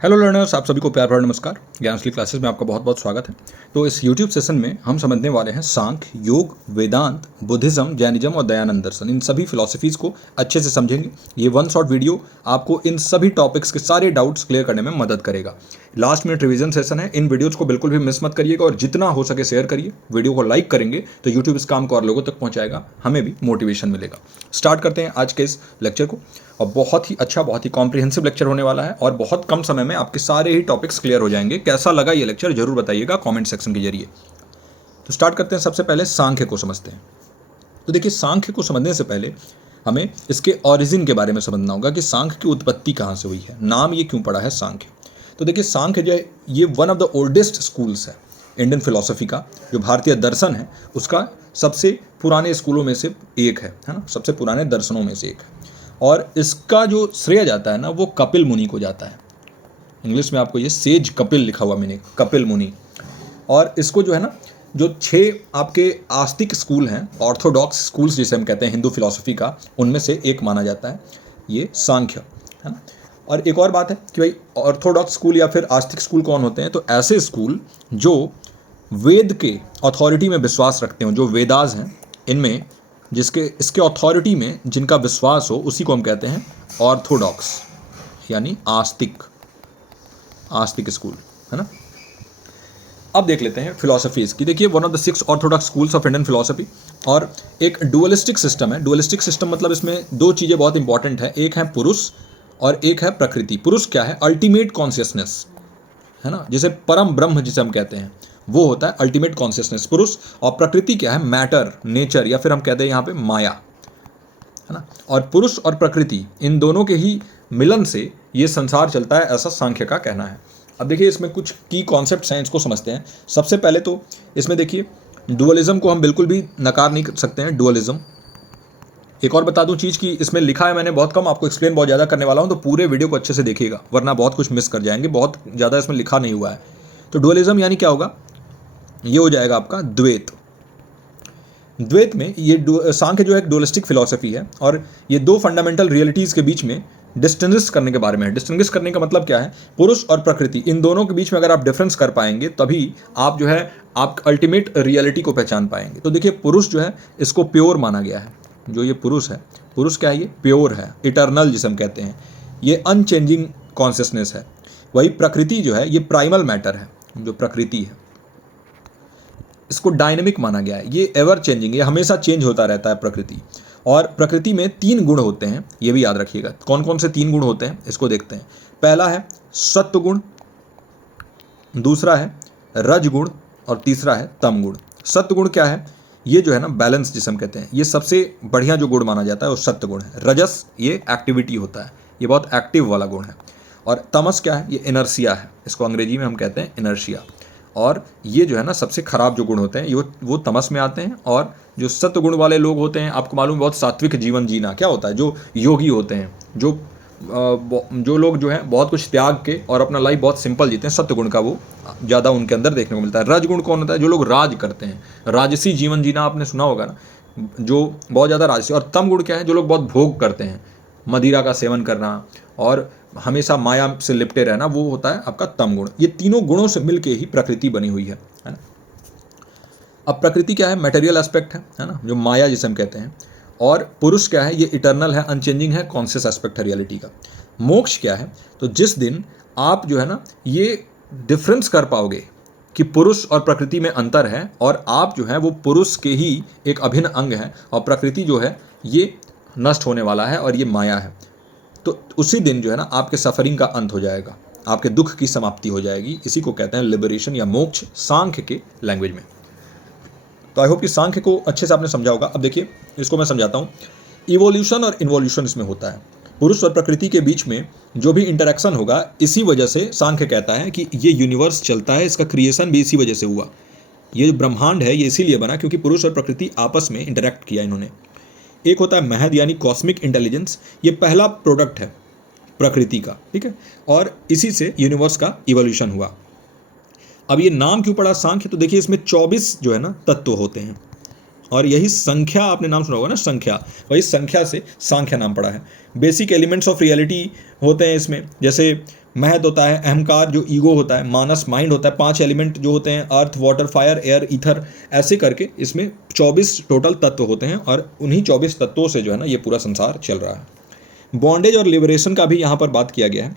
Hello learners, आप सभी को प्यार भरा नमस्कार। ज्ञानश्री क्लासेस में आपका बहुत बहुत स्वागत है। तो इस यूट्यूब सेशन में हम समझने वाले हैं सांख्य, योग, वेदांत, बुद्धिज्म, जैनिज्म और दयानंद दर्शन। इन सभी फिलॉसफीज़ को अच्छे से समझेंगे। ये वन शॉट वीडियो आपको इन सभी टॉपिक्स के सारे डाउट्स क्लियर करने में मदद करेगा। लास्ट मिनट रिवीजन सेशन है। इन वीडियोज़ को बिल्कुल भी मिस मत करिएगा और जितना हो सके शेयर करिए। वीडियो को लाइक करेंगे तो यूट्यूब इस काम को और लोगों तक पहुँचाएगा, हमें भी मोटिवेशन मिलेगा। स्टार्ट करते हैं आज के इस लेक्चर को। और बहुत ही अच्छा, बहुत ही कॉम्प्रिहेंसिव लेक्चर होने वाला है और बहुत कम समय में आपके सारे ही टॉपिक्स क्लियर हो जाएंगे। कैसा लगा ये लेक्चर जरूर बताइएगा कमेंट सेक्शन के जरिए। तो स्टार्ट करते हैं। सबसे पहले सांख्य को समझते हैं। तो देखिए, सांख्य को समझने से पहले हमें इसके ओरिजिन के बारे में समझना होगा कि सांख्य की उत्पत्ति कहाँ से हुई है, नाम ये क्यों पड़ा है सांख्य। तो देखिए, सांख्य जो है ये one of the oldest schools है इंडियन फिलोसफी का। जो भारतीय दर्शन है उसका सबसे पुराने स्कूलों में से एक है ना, सबसे पुराने दर्शनों में से एक है। और इसका जो श्रेय जाता है ना वो कपिल मुनि को जाता है। इंग्लिश में आपको ये सेज कपिल लिखा हुआ मैंने, कपिल मुनि। और इसको जो है ना, जो 6 आपके आस्तिक स्कूल हैं, ऑर्थोडॉक्स स्कूल्स जिसे हम कहते हैं हिंदू फिलॉसफी का, उनमें से एक माना जाता है ये सांख्य, है ना। और एक और बात है कि भाई ऑर्थोडॉक्स स्कूल या फिर आस्तिक स्कूल कौन होते हैं, तो ऐसे स्कूल जो वेद के अथॉरिटी में विश्वास रखते हो, जो वेदास हैं इनमें जिसके इसके अथॉरिटी में जिनका विश्वास हो, उसी को हम कहते हैं ऑर्थोडॉक्स, यानी आस्तिक स्कूल, है ना। अब देख लेते हैं फिलोसफीज की। देखिए, one of the 6 Orthodox schools of Indian philosophy. और एक डुअलिस्टिक सिस्टम है। डुअलिस्टिक सिस्टम मतलब इसमें 2 चीज़ें बहुत इंपॉर्टेंट है, एक है पुरुष और एक है प्रकृति। पुरुष क्या है? अल्टीमेट कॉन्शियसनेस, है ना, जिसे परम ब्रह्म जिसे हम कहते हैं, वो होता है अल्टीमेट कॉन्शियसनेस पुरुष। और प्रकृति क्या है? मैटर, नेचर, या फिर हम कहते हैं यहाँ पे माया, है ना। और पुरुष और प्रकृति इन दोनों के ही मिलन से ये संसार चलता है, ऐसा सांख्य का कहना है। अब देखिए, इसमें कुछ की कॉन्सेप्ट्स हैं, इसको समझते हैं। सबसे पहले तो इसमें देखिए, डुअलिज्म को हम बिल्कुल भी नकार नहीं कर सकते हैं, डुअलिज्म। एक और बता दूं चीज़ कि इसमें लिखा है, मैंने बहुत कम, आपको एक्सप्लेन बहुत ज़्यादा करने वाला हूं, तो पूरे वीडियो को अच्छे से देखिएगा वरना बहुत कुछ मिस कर जाएंगे। बहुत ज़्यादा इसमें लिखा नहीं हुआ है। तो डुअलिज्म यानी क्या होगा? ये हो जाएगा आपका द्वैत। द्वैत में ये सांख्य जो है एक डुअलिस्टिक फिलॉसफी है और ये 2 फंडामेंटल रियलिटीज़ के बीच में डिस्टिंग्विश करने के बारे में है। डिस्टिंग्विश करने का मतलब क्या है? पुरुष और प्रकृति, इन दोनों के बीच में अगर आप डिफरेंस कर पाएंगे तभी आप जो है आप अल्टीमेट रियलिटी को पहचान पाएंगे। तो देखिए, पुरुष जो है इसको प्योर माना गया है। जो ये पुरुष है, पुरुष क्या है? ये प्योर है, इटर्नल जिसे हम कहते हैं, ये अनचेंजिंग कॉन्शियसनेस है। वही प्रकृति जो है ये प्राइमल मैटर है। जो प्रकृति है इसको डायनेमिक माना गया है, ये एवर चेंजिंग, ये हमेशा चेंज होता रहता है प्रकृति। और प्रकृति में 3 गुण होते हैं, ये भी याद रखिएगा। कौन कौन से 3 गुण होते हैं इसको देखते हैं। पहला है सत्व गुण, दूसरा है रज गुण और तीसरा है तम गुण। सत्व गुण क्या है? ये जो है ना बैलेंस जिसे हम कहते हैं, ये सबसे बढ़िया जो गुण माना जाता है वो सत्व गुण है। रजस ये एक्टिविटी होता है, ये बहुत एक्टिव वाला गुण है। और तमस क्या है? ये इनर्शिया है, इसको अंग्रेजी में हम कहते हैं इनर्शिया। और ये जो है ना सबसे खराब जो गुण होते हैं वो तमस में आते हैं। और जो सत्व गुण वाले लोग होते हैं, आपको मालूम है, बहुत सात्विक जीवन जीना क्या होता है, जो योगी होते हैं, जो लोग जो हैं बहुत कुछ त्याग के और अपना लाइफ बहुत सिंपल जीते हैं, सत्व गुण का वो ज़्यादा उनके अंदर देखने को मिलता है। रज गुण कौन होता है? जो लोग राज करते हैं, राजसी जीवन जीना आपने सुना होगा ना, जो बहुत ज़्यादा राजसी। और तम गुण क्या है? जो लोग बहुत भोग करते हैं, मदिरा का सेवन करना और हमेशा माया से लिपटे रहना, वो होता है आपका तम गुण। ये तीनों गुणों से मिलके ही प्रकृति बनी हुई है ना। अब प्रकृति क्या है? मटेरियल एस्पेक्ट है ना, जो माया जिसे हम कहते हैं। और पुरुष क्या है? ये इटर्नल है, अनचेंजिंग है, कॉन्शियस एस्पेक्ट है रियलिटी का। मोक्ष क्या है? तो जिस दिन आप जो है ना ये डिफरेंस कर पाओगे कि पुरुष और प्रकृति में अंतर है और आप जो है वो पुरुष के ही एक अभिन्न अंग है और प्रकृति जो है ये नष्ट होने वाला है और ये माया है, तो उसी दिन जो है ना आपके सफरिंग का अंत हो जाएगा, आपके दुख की समाप्ति हो जाएगी। इसी को कहते हैं लिबरेशन या मोक्ष सांख्य के लैंग्वेज में। तो आई होप कि सांख्य को अच्छे से आपने समझा होगा। अब देखिए, इसको मैं समझाता हूँ। इवोल्यूशन और इन्वोल्यूशन इसमें होता है। पुरुष और प्रकृति के बीच में जो भी इंटरेक्शन होगा, इसी वजह से सांख्य कहता है कि ये यूनिवर्स चलता है, इसका क्रिएशन भी इसी वजह से हुआ। ये जो ब्रह्मांड है ये इसीलिए बना क्योंकि पुरुष और प्रकृति आपस में इंटरेक्ट किया इन्होंने। एक होता है महद यानी कॉस्मिक इंटेलिजेंस, ये पहला प्रोडक्ट है प्रकृति का, ठीक है। और इसी से यूनिवर्स का इवोल्यूशन हुआ। अब ये नाम क्यों पड़ा सांख्य? तो देखिए, इसमें 24 जो है ना तत्व होते हैं और यही संख्या, आपने नाम सुना होगा ना संख्या, वही संख्या से सांख्य नाम पड़ा है। बेसिक एलिमेंट्स ऑफ रियलिटी होते हैं इसमें, जैसे महत होता है, अहंकार जो ईगो होता है, मानस माइंड होता है, 5 एलिमेंट जो होते हैं earth water fire air ether, ऐसे करके इसमें 24 टोटल तत्व होते हैं और उन्हीं 24 तत्वों से जो है ना ये पूरा संसार चल रहा है। बॉन्डेज और लिबरेशन का भी यहाँ पर बात किया गया है।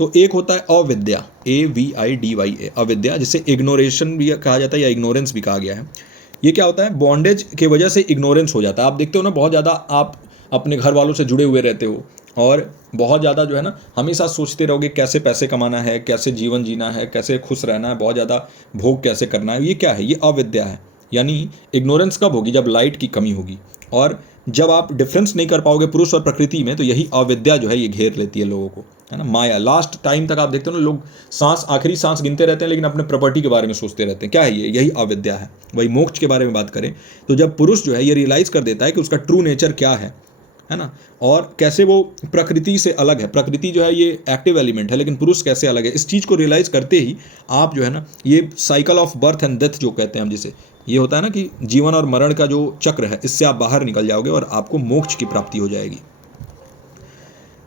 तो एक होता है अविद्या, AVIDYA, अविद्या, जिसे इग्नोरेशन भी कहा जाता है या इग्नोरेंस भी कहा गया है। ये क्या होता है, बॉन्डेज की वजह से इग्नोरेंस हो जाता है। आप देखते हो ना बहुत ज़्यादा आप अपने घर वालों से जुड़े हुए रहते हो और बहुत ज़्यादा जो है ना हमेशा सोचते रहोगे कैसे पैसे कमाना है, कैसे जीवन जीना है, कैसे खुश रहना है, बहुत ज़्यादा भोग कैसे करना है। ये क्या है, ये अविद्या है। यानी इग्नोरेंस कब होगी, जब लाइट की कमी होगी और जब आप डिफरेंस नहीं कर पाओगे पुरुष और प्रकृति में, तो यही अविद्या जो है ये घेर लेती है लोगों को, है ना। माया, लास्ट टाइम तक आप देखते हो ना लोग सांस, आखिरी सांस गिनते रहते हैं लेकिन अपने प्रॉपर्टी के बारे में सोचते रहते हैं। क्या है ये, यही अविद्या है। वही मोक्ष के बारे में बात करें तो जब पुरुष जो है ये रियलाइज़ कर देता है कि उसका ट्रू नेचर क्या है ना, और कैसे वो प्रकृति से अलग है। प्रकृति जो है ये एक्टिव एलिमेंट है लेकिन पुरुष कैसे अलग है, इस चीज़ को रियलाइज़ करते ही आप जो है ना ये cycle of birth and death जो कहते हैं हम, जिसे ये होता है ना कि जीवन और मरण का जो चक्र है, इससे आप बाहर निकल जाओगे और आपको मोक्ष की प्राप्ति हो जाएगी।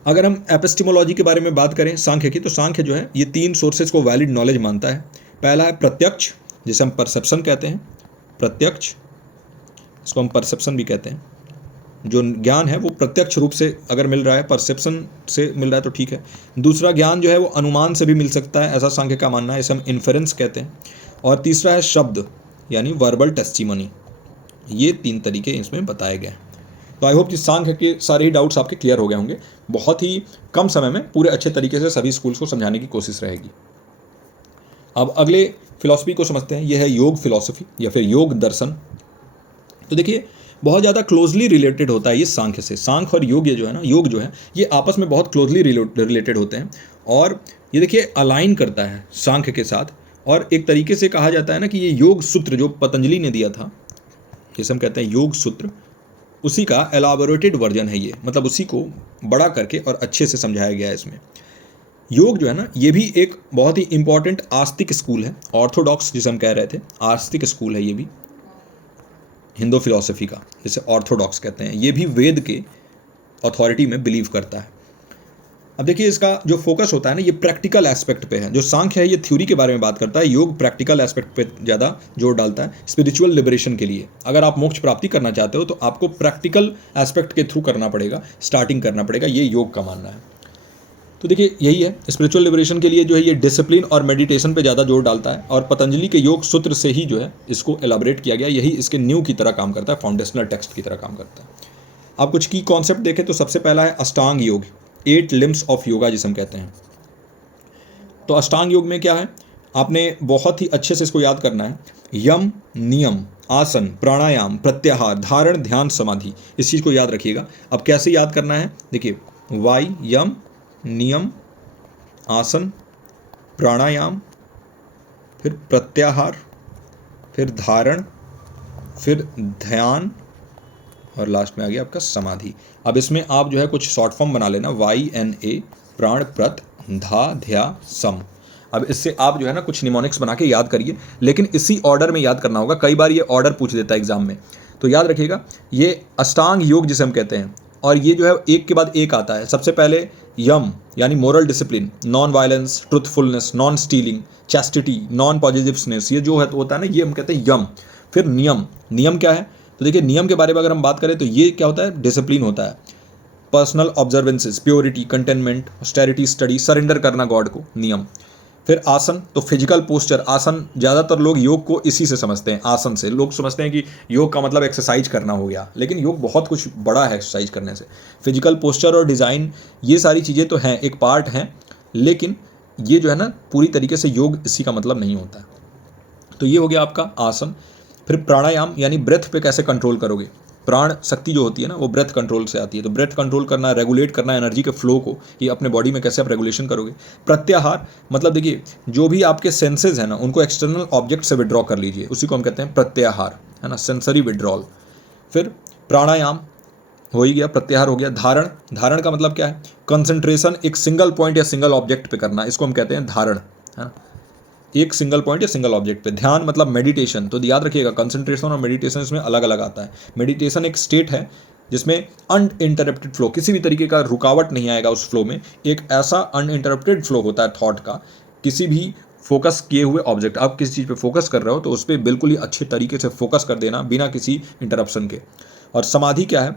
अगर हम एपिस्टेमोलॉजी के बारे में बात करें सांख्य की, तो सांख्य जो है ये 3 सोर्सेज को वैलिड नॉलेज मानता है। पहला है प्रत्यक्ष, जिसे हम परसेप्शन कहते हैं, प्रत्यक्ष, इसको हम परसेप्शन भी कहते हैं। जो ज्ञान है वो प्रत्यक्ष रूप से अगर मिल रहा है, परसेप्शन से मिल रहा है तो ठीक है। दूसरा ज्ञान जो है वो अनुमान से भी मिल सकता है, ऐसा सांख्य का मानना है, इसे हम इन्फेरेंस कहते हैं। और तीसरा है शब्द, यानी वर्बल टेस्टिमनी। ये 3 तरीके इसमें बताए गए हैं। तो आई होप कि सांख्य के सारे ही डाउट्स आपके क्लियर हो गए होंगे। बहुत ही कम समय में पूरे अच्छे तरीके से सभी स्कूल्स को समझाने की कोशिश रहेगी। अब अगले फिलॉसफी को समझते हैं, यह है योग फिलॉसफी या फिर योग दर्शन। तो देखिए बहुत ज़्यादा क्लोजली रिलेटेड होता है ये सांख्य से। सांख्य और योग, ये जो है ना, योग जो है ये आपस में बहुत क्लोजली रिलेटेड होते हैं और ये देखिए अलाइन करता है सांख्य के साथ। और एक तरीके से कहा जाता है ना कि ये योग सूत्र जो पतंजलि ने दिया था, जैसे हम कहते हैं योग सूत्र, उसी का एलाबोरेटेड वर्जन है ये, मतलब उसी को बड़ा करके और अच्छे से समझाया गया है इसमें। योग जो है ना ये भी एक बहुत ही इंपॉर्टेंट आस्तिक स्कूल है, ऑर्थोडॉक्स जिसे हम कह रहे थे, आस्तिक स्कूल है ये भी हिंदू फिलॉसफी का, जिसे ऑर्थोडॉक्स कहते हैं। ये भी वेद के अथॉरिटी में बिलीव करता है। अब देखिए इसका जो फोकस होता है ना ये प्रैक्टिकल एस्पेक्ट पे है। जो सांख्य है ये थ्योरी के बारे में बात करता है, योग प्रैक्टिकल एस्पेक्ट पे ज़्यादा जोर डालता है स्पिरिचुअल लिबरेशन के लिए। अगर आप मोक्ष प्राप्ति करना चाहते हो तो आपको प्रैक्टिकल एस्पेक्ट के थ्रू करना पड़ेगा, स्टार्टिंग करना पड़ेगा, ये योग का मानना है। तो देखिए यही है, स्पिरिचुअल लिबरेशन के लिए जो है ये डिसिप्लिन और मेडिटेशन पे ज़्यादा जोर डालता है और पतंजलि के योग सूत्र से ही जो है इसको एलाबरेट किया गया, यही इसके न्यू की तरह काम करता है, फाउंडेशनल टेक्स्ट की तरह काम करता है। आप कुछ की कॉन्सेप्ट देखें तो सबसे पहला है अष्टांग योग, 8 लिम्स ऑफ योगा जिसे हम कहते हैं। तो अष्टांग योग में क्या है, आपने बहुत ही अच्छे से इसको याद करना है। यम, नियम, आसन, प्राणायाम, प्रत्याहार, धारण, ध्यान, समाधि, इस चीज़ को याद रखिएगा। अब कैसे याद करना है, देखिए वाई, यम, नियम, आसन, प्राणायाम, फिर प्रत्याहार, फिर धारण, फिर ध्यान और लास्ट में आ गया आपका समाधि। अब इसमें आप जो है कुछ शॉर्ट फॉर्म बना लेना, YNA, प्राण, प्रत, धा, ध्या, सम। अब इससे आप जो है ना कुछ निमोनिक्स बना के याद करिए, लेकिन इसी ऑर्डर में याद करना होगा। कई बार ये ऑर्डर पूछ देता है एग्जाम में, तो याद रखिएगा ये अष्टांग योग जिसे हम कहते हैं, और ये जो है एक के बाद एक आता है। सबसे पहले यम यानी moral discipline, non violence, truthfulness, non stealing, chastity, non positiveness, ये जो है तो होता है ना, ये हम कहते हैं यम। फिर नियम, नियम क्या है, तो देखिए नियम के बारे में अगर हम बात करें तो ये क्या होता है, डिसिप्लिन होता है, personal observances, purity, containment, austerity, study, surrender करना गॉड को, नियम। फिर आसन, तो फिजिकल पोस्चर, आसन ज़्यादातर लोग योग को इसी से समझते हैं, आसन से। लोग समझते हैं कि योग का मतलब एक्सरसाइज करना हो गया, लेकिन योग बहुत कुछ बड़ा है एक्सरसाइज करने से। फिजिकल पोस्चर और डिज़ाइन, ये सारी चीज़ें तो हैं, एक पार्ट हैं, लेकिन ये जो है ना पूरी तरीके से योग इसी का मतलब नहीं होता है। तो ये हो गया आपका आसन। फिर प्राणायाम यानी ब्रेथ पे कैसे कंट्रोल करोगे, प्राण शक्ति जो होती है ना वो ब्रेथ कंट्रोल से आती है, तो ब्रेथ कंट्रोल करना, रेगुलेट करना एनर्जी के फ्लो को, ये अपने बॉडी में कैसे आप रेगुलेशन करोगे। प्रत्याहार मतलब देखिए जो भी आपके सेंसेस हैं ना उनको एक्सटर्नल ऑब्जेक्ट से विड्रॉ कर लीजिए, उसी को हम कहते हैं प्रत्याहार, है ना, सेंसरी विड्रॉल। फिर प्राणायाम हो ही गया, प्रत्याहार हो गया। धारण, धारण का मतलब क्या है, कंसंट्रेशन एक सिंगल पॉइंट या सिंगल ऑब्जेक्ट पे करना, इसको हम कहते हैं धारण, है ना, एक सिंगल पॉइंट या सिंगल ऑब्जेक्ट पे। ध्यान मतलब मेडिटेशन, तो याद रखिएगा कंसंट्रेशन और मेडिटेशन इसमें अलग अलग आता है। मेडिटेशन एक स्टेट है जिसमें अनइंटरप्टेड फ्लो, किसी भी तरीके का रुकावट नहीं आएगा उस फ्लो में। एक ऐसा अनइंटरप्टेड फ्लो होता है थॉट का, किसी भी फोकस किए हुए ऑब्जेक्ट, आप किसी चीज़ पे फोकस कर रहे हो तो उस पर बिल्कुल ही अच्छे तरीके से फोकस कर देना बिना किसी इंटरप्शन के। और समाधि क्या है?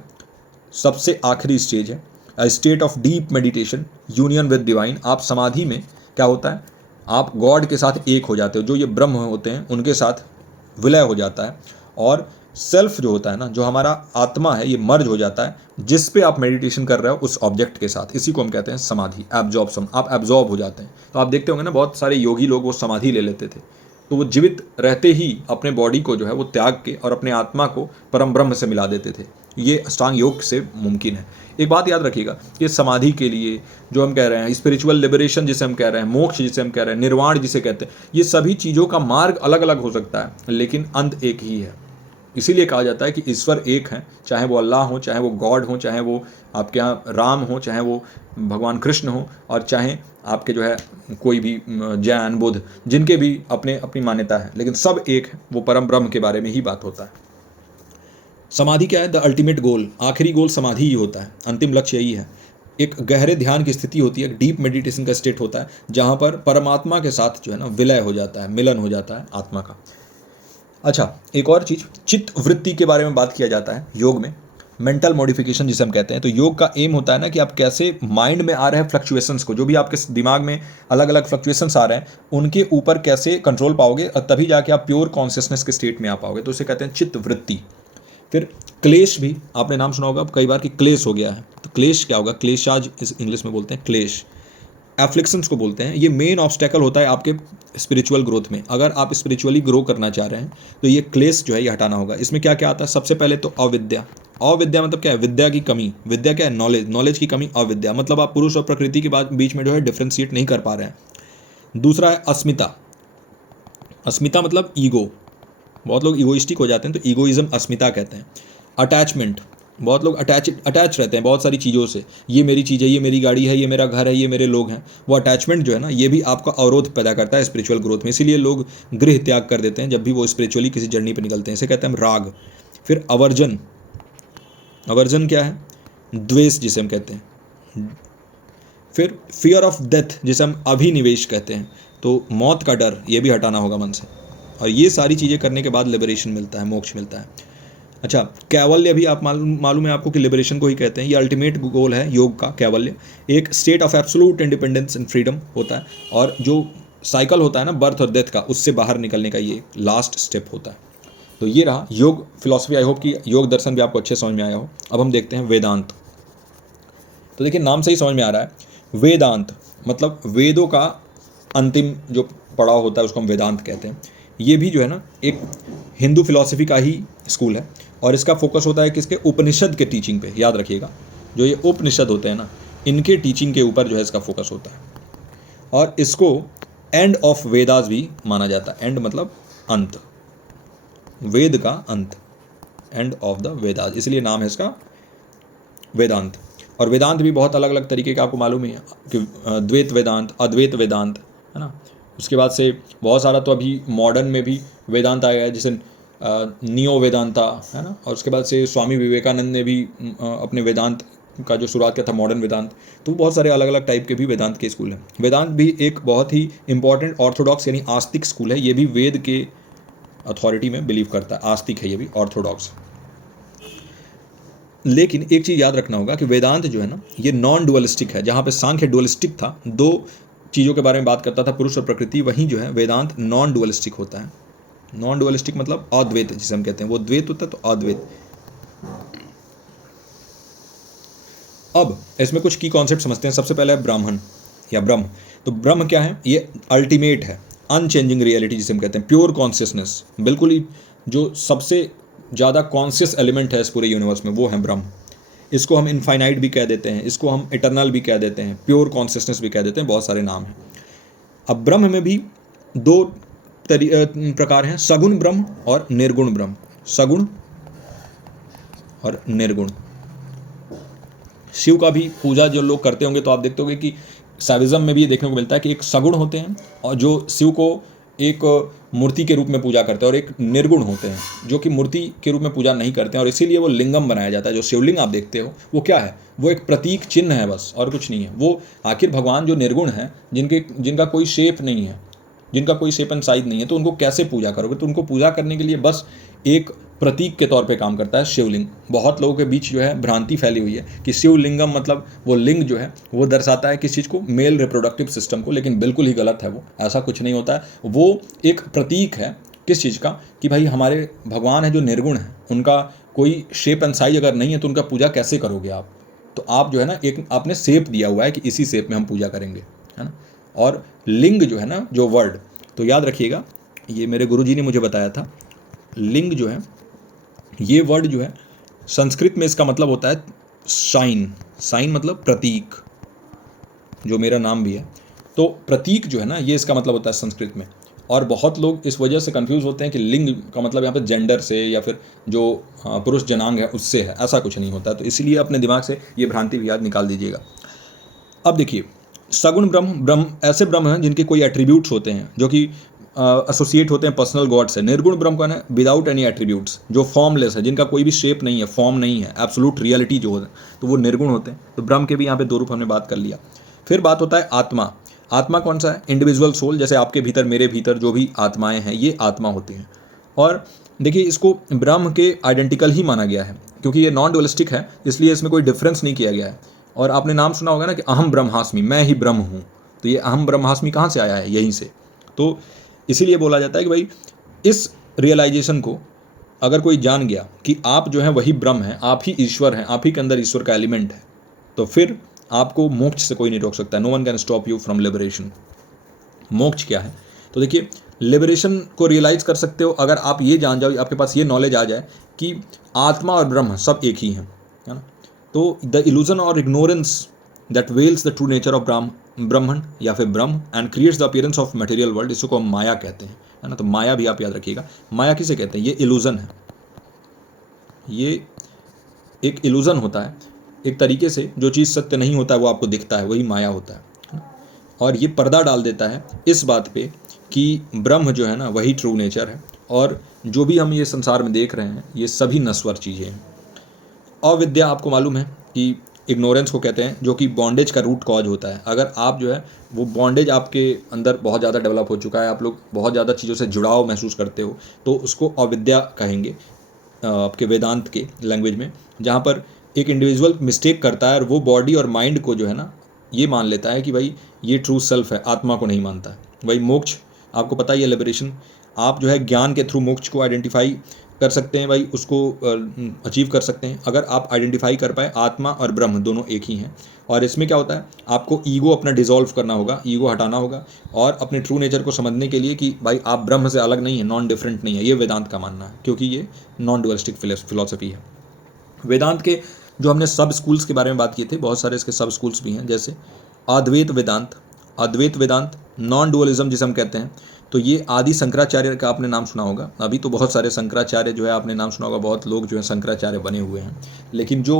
सबसे आखिरी स्टेज है, a state of deep meditation union with divine. आप समाधि में क्या होता है, आप गॉड के साथ एक हो जाते हो, जो ये ब्रह्म होते हैं उनके साथ विलय हो जाता है, और सेल्फ जो होता है ना, जो हमारा आत्मा है, ये मर्ज हो जाता है जिस पे आप मेडिटेशन कर रहे हो उस ऑब्जेक्ट के साथ। इसी को हम कहते हैं समाधि, एब्जॉर्प्शन। आप एब्जॉर्ब हो जाते हैं। तो आप देखते होंगे ना, बहुत सारे योगी लोग वो समाधि ले लेते थे, तो वो जीवित रहते ही अपने बॉडी को जो है वो त्याग के और अपने आत्मा को परम ब्रह्म से मिला देते थे। ये अष्टांग योग से मुमकिन है। एक बात याद रखिएगा, ये समाधि के लिए जो हम कह रहे हैं, स्पिरिचुअल लिबरेशन जिसे हम कह रहे हैं, मोक्ष जिसे हम कह रहे हैं, निर्वाण जिसे कहते हैं, ये सभी चीज़ों का मार्ग अलग अलग हो सकता है, लेकिन अंत एक ही है। इसीलिए कहा जाता है कि ईश्वर एक है, चाहे वो अल्लाह हो, चाहे वो गॉड हो, चाहे वो आपके यहाँ राम हो, चाहे वो भगवान कृष्ण हो, और चाहे आपके जो है कोई भी जैन बुद्ध, जिनके भी अपने अपनी मान्यता है, लेकिन सब एक है। वो परम ब्रह्म के बारे में ही बात होता है। समाधि क्या है? द अल्टीमेट गोल, आखिरी गोल समाधि ही होता है, अंतिम लक्ष्य यही है। एक गहरे ध्यान की स्थिति होती है, एक डीप मेडिटेशन का स्टेट होता है, जहाँ पर परमात्मा के साथ जो है ना विलय हो जाता है, मिलन हो जाता है आत्मा का। अच्छा, एक और चीज़, चित्त वृत्ति के बारे में बात किया जाता है योग में, मेंटल मॉडिफिकेशन जिसे हम कहते हैं। तो योग का एम होता है ना कि आप कैसे माइंड में आ रहे हैं फ्लक्चुएशंस को, जो भी आपके दिमाग में अलग अलग फ्लक्चुएशंस आ रहे हैं, उनके ऊपर कैसे कंट्रोल पाओगे, और तभी जाके आप प्योर कॉन्शियसनेस के स्टेट में आ पाओगे। तो उसे कहते हैं चित्त वृत्ति। फिर क्लेश भी आपने नाम सुना होगा कई बार कि क्लेश हो गया है। तो क्लेश क्या होगा? क्लेशाज इस इंग्लिश में बोलते हैं, क्लेश एफ्लिक्शंस को बोलते हैं। ये मेन ऑब्स्टेकल होता है आपके स्पिरिचुअल ग्रोथ में। अगर आप स्पिरिचुअली ग्रो करना चाह रहे हैं तो ये क्लेश जो है ये हटाना होगा। इसमें क्या क्या आता है? सबसे पहले तो अविद्या। अविद्या मतलब क्या है? विद्या की कमी। विद्या क्या है? नॉलेज। नॉलेज की कमी अविद्या, मतलब आप पुरुष और प्रकृति के बीच में जो है डिफ्रेंशिएट नहीं कर पा रहे हैं। दूसरा है अस्मिता। अस्मिता मतलब ईगो। बहुत लोग ईगोइस्टिक हो जाते हैं, तो ईगोइज्म अस्मिता कहते हैं। अटैचमेंट, बहुत लोग अटैच रहते हैं बहुत सारी चीज़ों से। ये मेरी चीज़ है, ये मेरी गाड़ी है, ये मेरा घर है, ये मेरे लोग हैं। वो अटैचमेंट जो है ना, ये भी आपका अवरोध पैदा करता है स्पिरिचुअल ग्रोथ में। इसीलिए लोग गृह त्याग कर देते हैं जब भी वो स्पिरिचुअली किसी जर्नी पर निकलते हैं। इसे कहते हैं हम राग। फिर अवर्जन। अवर्जन क्या है? द्वेष जिसे हम कहते हैं। फिर फियर ऑफ डेथ जिसे हम अभिनिवेश कहते हैं। तो मौत का डर, ये भी हटाना होगा मन से। और ये सारी चीज़ें करने के बाद लिबरेशन मिलता है, मोक्ष मिलता है। अच्छा, कैवल्य भी आप मालूम है आपको कि लिबरेशन को ही कहते हैं। ये अल्टीमेट गोल है योग का, कैवल्य। एक state of absolute independence and freedom होता है, और जो साइकिल होता है ना बर्थ और डेथ का, उससे बाहर निकलने का ये लास्ट स्टेप होता है। तो ये रहा योग फिलॉसफी। आई होप कि योग दर्शन भी आपको अच्छे समझ में आया हो। अब हम देखते हैं वेदांत। तो देखिए, नाम से ही समझ में आ रहा है, वेदांत मतलब वेदों का अंतिम जो पड़ाव होता है उसको हम वेदांत कहते हैं। ये भी जो है ना एक हिंदू फिलॉसफी का ही स्कूल है, और इसका फोकस होता है किसके? उपनिषद के टीचिंग पे। याद रखिएगा, जो ये उपनिषद होते हैं ना, इनके टीचिंग के ऊपर जो है इसका फोकस होता है। और इसको एंड ऑफ वेदास भी माना जाता है। एंड मतलब अंत, वेद का अंत, एंड ऑफ द वेदास, इसलिए नाम है इसका वेदांत। और वेदांत भी बहुत अलग अलग तरीके का आपको मालूम ही है कि द्वैत वेदांत, अद्वैत वेदांत, है ना। उसके बाद से बहुत सारा तो अभी मॉडर्न में भी वेदांत आया है, जैसे नियो वेदांता, है ना। और उसके बाद से स्वामी विवेकानंद ने भी अपने वेदांत का जो शुरुआत किया था, मॉडर्न वेदांत। तो बहुत सारे अलग अलग टाइप के भी वेदांत के स्कूल हैं। वेदांत भी एक बहुत ही इंपॉर्टेंट ऑर्थोडॉक्स यानी आस्तिक स्कूल है। ये भी वेद के अथॉरिटी में बिलीव करता है, आस्तिक है ये भी, ऑर्थोडॉक्स। लेकिन एक चीज़ याद रखना होगा कि वेदांत जो है ना, ये नॉन डुअलिस्टिक है। जहाँ पे सांख्य डुअलिस्टिक था, दो चीज़ों के बारे में बात करता था, पुरुष और प्रकृति, वहीं जो है वेदांत नॉन डुअलिस्टिक होता है। नॉन डुअलिस्टिक मतलब अद्वैत जिसे हम कहते हैं, वो द्वैत होता है तो अद्वैत। अब इसमें कुछ की कॉन्सेप्ट समझते हैं। सबसे पहले है ब्राह्मण या ब्रह्म। तो ब्रह्म क्या है? ये अल्टीमेट है, अनचेंजिंग रियलिटी जिसे हम कहते हैं, प्योर कॉन्शियसनेस, बिल्कुल ही जो सबसे ज़्यादा कॉन्शियस एलिमेंट है इस पूरे यूनिवर्स में, वो है ब्रह्म। इसको हम इनफाइनाइट भी कह देते हैं, इसको हम इटरनल भी कह देते हैं, प्योर कॉन्शियसनेस भी कह देते हैं, बहुत सारे नाम हैं। अब ब्रह्म में भी दो प्रकार हैं, सगुण ब्रह्म और निर्गुण ब्रह्म। सगुण और निर्गुण। शिव का भी पूजा जो लोग करते होंगे तो आप देखते होंगे कि साइविज्म में भी देखने को मिलता है कि एक सगुण होते हैं और जो शिव को एक मूर्ति के रूप में पूजा करते हैं, और एक निर्गुण होते हैं जो कि मूर्ति के रूप में पूजा नहीं करते हैं, और इसीलिए वो लिंगम बनाया जाता है। जो शिवलिंग आप देखते हो वो क्या है, वो एक प्रतीक चिन्ह है बस, और कुछ नहीं है। वो आखिर भगवान जो निर्गुण है, जिनका कोई शेप नहीं है, जिनका कोई शेप एंड साइज नहीं है, तो उनको कैसे पूजा करोगे? तो उनको पूजा करने के लिए बस एक प्रतीक के तौर पे काम करता है शिवलिंग। बहुत लोगों के बीच जो है भ्रांति फैली हुई है कि शिवलिंगम मतलब वो लिंग जो है वो दर्शाता है किस चीज़ को, मेल रिप्रोडक्टिव सिस्टम को, लेकिन बिल्कुल ही गलत है। वो ऐसा कुछ नहीं होता है। वो एक प्रतीक है किस चीज़ का, कि भाई हमारे भगवान है जो निर्गुण है, उनका कोई शेप एंड साइज अगर नहीं है तो उनका पूजा कैसे करोगे आप? तो आप जो है ना, एक आपने शेप दिया हुआ है कि इसी शेप में हम पूजा करेंगे, है ना। और लिंग जो है ना, जो वर्ड, तो याद रखिएगा, ये मेरे गुरुजी ने मुझे बताया था, लिंग जो है, ये वर्ड जो है संस्कृत में इसका मतलब होता है साइन। साइन मतलब प्रतीक, जो मेरा नाम भी है। तो प्रतीक जो है ना, ये इसका मतलब होता है संस्कृत में। और बहुत लोग इस वजह से कंफ्यूज होते हैं कि लिंग का मतलब यहाँ पे जेंडर से या फिर जो पुरुष जनांग है उससे है। ऐसा कुछ नहीं होता। तो इसलिए अपने दिमाग से ये भ्रांति भी याद निकाल दीजिएगा। अब देखिए, सगुण ब्रह्म ऐसे ब्रह्म हैं जिनके कोई एट्रीब्यूट्स होते हैं, जो कि एसोसिएट होते हैं पर्सनल गॉड से। निर्गुण ब्रह्म कौन है? विदाउट एनी एट्रीब्यूट्स, जो फॉर्मलेस है, जिनका कोई भी शेप नहीं है, फॉर्म नहीं है, एब्सोल्यूट रियलिटी जो होता है, तो वो निर्गुण होते हैं। तो ब्रह्म के भी यहाँ पे दो रूप हमने बात कर लिया। फिर बात होता है आत्मा। आत्मा कौन सा है? Individual soul. जैसे आपके भीतर, मेरे भीतर जो भी आत्माएं हैं, ये आत्मा होती हैं। और देखिए, इसको ब्रह्म के आइडेंटिकल ही माना गया है, क्योंकि ये नॉन डुअलिस्टिक है, इसलिए इसमें कोई डिफरेंस नहीं किया गया है। और आपने नाम सुना होगा ना कि अहम ब्रह्मास्मि, मैं ही ब्रह्म हूँ। तो ये अहम ब्रह्मास्मि कहाँ से आया है? यहीं से। तो इसीलिए बोला जाता है कि भाई इस रियलाइजेशन को अगर कोई जान गया कि आप जो है वही ब्रह्म है, आप ही ईश्वर हैं, आप ही के अंदर ईश्वर का एलिमेंट है, तो फिर आपको मोक्ष से कोई नहीं रोक सकता। No one can stop you from liberation. मोक्ष क्या है? तो देखिए, लिबरेशन को रियलाइज कर सकते हो अगर आप ये जान जाओ, आपके पास ये नॉलेज आ जाए कि आत्मा और ब्रह्म सब एक ही हैं, है ना। तो द इल्यूजन और ignorance that veils the true nature of Brahman या फिर Brahma and creates the appearance of material world, इसको हम माया कहते हैं, है ना। तो माया भी आप याद रखिएगा। माया किसे कहते हैं? ये इल्यूजन है। ये एक इल्यूजन होता है, एक तरीके से जो चीज़ सत्य नहीं होता है वो आपको दिखता है, वही माया होता है। और ये पर्दा डाल देता है इस बात पे कि ब्रह्म जो है ना वही ट्रू नेचर है, और जो भी हम ये संसार में देख रहे हैं ये सभी नश्वर चीज़ें हैं। अविद्या आपको मालूम है कि इग्नोरेंस को कहते हैं, जो कि बॉन्डेज का रूट कॉज होता है। अगर आप जो है वो बॉन्डेज आपके अंदर बहुत ज़्यादा डेवलप हो चुका है, आप लोग बहुत ज़्यादा चीज़ों से जुड़ाव महसूस करते हो, तो उसको अविद्या कहेंगे आपके वेदांत के लैंग्वेज में। जहाँ पर एक इंडिविजुअल मिस्टेक करता है और वो बॉडी और माइंड को जो है ना ये मान लेता है कि भाई ये ट्रू सेल्फ है, आत्मा को नहीं मानता है। भाई मोक्ष आपको पता ही है, लिबरेशन। आप जो है ज्ञान के थ्रू मोक्ष को आइडेंटिफाई कर सकते हैं, भाई उसको अचीव कर सकते हैं अगर आप आइडेंटिफाई कर पाए आत्मा और ब्रह्म दोनों एक ही हैं। और इसमें क्या होता है, आपको ईगो अपना डिसॉल्व करना होगा, ईगो हटाना होगा, और अपने ट्रू नेचर को समझने के लिए कि भाई आप ब्रह्म से अलग नहीं है, नॉन डिफरेंट नहीं है। ये वेदांत का मानना है, क्योंकि ये नॉन डुअलिस्टिक फिलॉसफी है। वेदांत के जो हमने सब स्कूल्स के बारे में बात की थी, बहुत सारे इसके सब स्कूल्स भी हैं, जैसे अद्वैत वेदांत, नॉन डुअलिज्म जिसे हम कहते हैं। तो ये आदि शंकराचार्य का आपने नाम सुना होगा। अभी तो बहुत सारे शंकराचार्य जो है आपने नाम सुना होगा, बहुत लोग जो है शंकराचार्य बने हुए हैं, लेकिन जो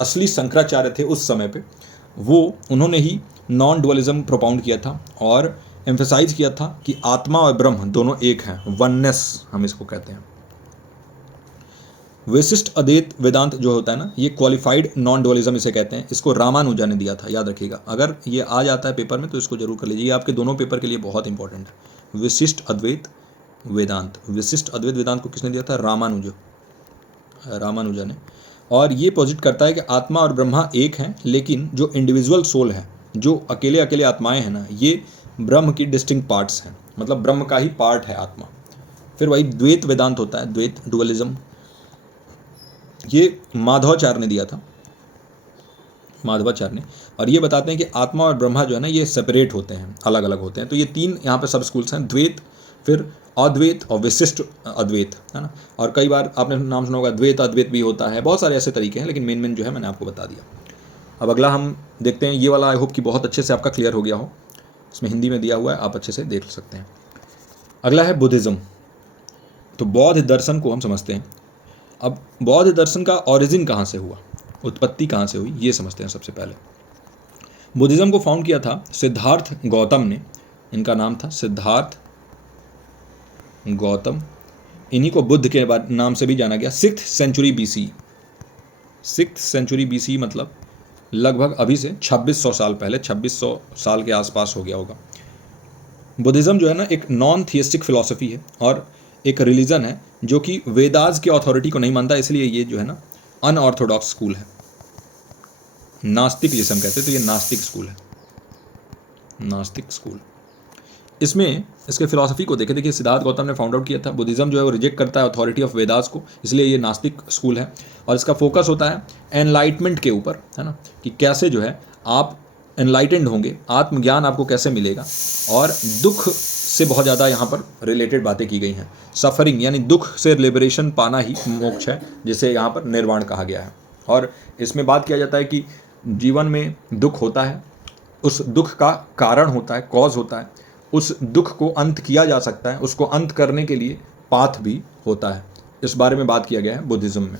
असली शंकराचार्य थे उस समय पे, वो उन्होंने ही नॉन डुअलिज्म प्रोपाउंड किया था और एम्फेसाइज किया था कि आत्मा और ब्रह्म दोनों एक हैं, वननेस हम इसको कहते हैं। विशिष्ट अद्वैत वेदांत जो होता है ना, ये क्वालिफाइड नॉन डुअलिज्म इसे कहते हैं। इसको रामानुजा ने दिया था, याद रखिएगा। अगर ये आ जाता है पेपर में तो इसको जरूर कर लीजिए, ये आपके दोनों पेपर के लिए बहुत इंपॉर्टेंट है। विशिष्ट अद्वैत वेदांत को किसने दिया था? रामानुजा ने। और ये पॉजिट करता है कि आत्मा और ब्रह्मा एक हैं, लेकिन जो इंडिविजुअल सोल है, जो अकेले अकेले आत्माएं हैं ना, ये ब्रह्म की डिस्टिंक्ट पार्ट्स हैं, मतलब ब्रह्म का ही पार्ट है आत्मा। फिर वही द्वैत वेदांत होता है, द्वैत डुअलिज्म, ये माधवाचार्य ने दिया था, माधवाचार्य ने। और ये बताते हैं कि आत्मा और ब्रह्मा जो है ना ये सेपरेट होते हैं, अलग अलग होते हैं। तो ये तीन यहाँ पे सब स्कूल्स हैं, द्वैत, फिर अद्वैत और विशिष्ट अद्वैत, है ना। और कई बार आपने नाम सुना होगा द्वैत अद्वैत भी होता है, बहुत सारे ऐसे तरीके हैं, लेकिन मेन जो है मैंने आपको बता दिया। अब अगला हम देखते हैं, ये वाला आई होप कि बहुत अच्छे से आपका क्लियर हो गया हो, इसमें हिंदी में दिया हुआ है, आप अच्छे से देख सकते हैं। अगला है बुद्धिज़्म। तो बौद्ध दर्शन को हम समझते हैं। अब बौद्ध दर्शन का ओरिजिन कहाँ से हुआ, उत्पत्ति कहाँ से हुई, ये समझते हैं सबसे पहले। बुद्धिज़्म को फाउंड किया था सिद्धार्थ गौतम ने, इनका नाम था सिद्धार्थ गौतम, इन्हीं को बुद्ध के नाम से भी जाना गया। 6th century BC, 6th century BC मतलब लगभग अभी से 2600 साल पहले, 2600 साल के आसपास हो गया होगा। बुद्धिज़्म जो है ना एक नॉन थियस्टिक फिलॉसफी है और एक रिलीजन है जो कि वेदास की अथॉरिटी को नहीं मानता, इसलिए ये जो है ना अनऑर्थोडॉक्स स्कूल है, नास्तिक जिसे हम कहते हैं, तो ये नास्तिक स्कूल है, नास्तिक स्कूल। इसमें इसके फिलॉसफी को देखें, देखिए सिद्धार्थ गौतम ने फाउंड आउट किया था बुद्धिज़्म जो है वो रिजेक्ट करता है अथॉरिटी ऑफ वेदास को, इसलिए ये नास्तिक स्कूल है और इसका फोकस होता है एनलाइटमेंट के ऊपर, है ना, कि कैसे जो है आप एनलाइटेंड होंगे, आत्मज्ञान आपको कैसे मिलेगा, और दुख से बहुत ज़्यादा यहाँ पर रिलेटेड बातें की गई हैं। सफरिंग यानी दुख से लिबरेशन पाना ही मोक्ष है, जिसे यहाँ पर निर्वाण कहा गया है। और इसमें बात किया जाता है कि जीवन में दुख होता है, उस दुख का कारण होता है, कॉज होता है, उस दुख को अंत किया जा सकता है, उसको अंत करने के लिए पाथ भी होता है। इस बारे में बात किया गया है बुद्धिज़्म में।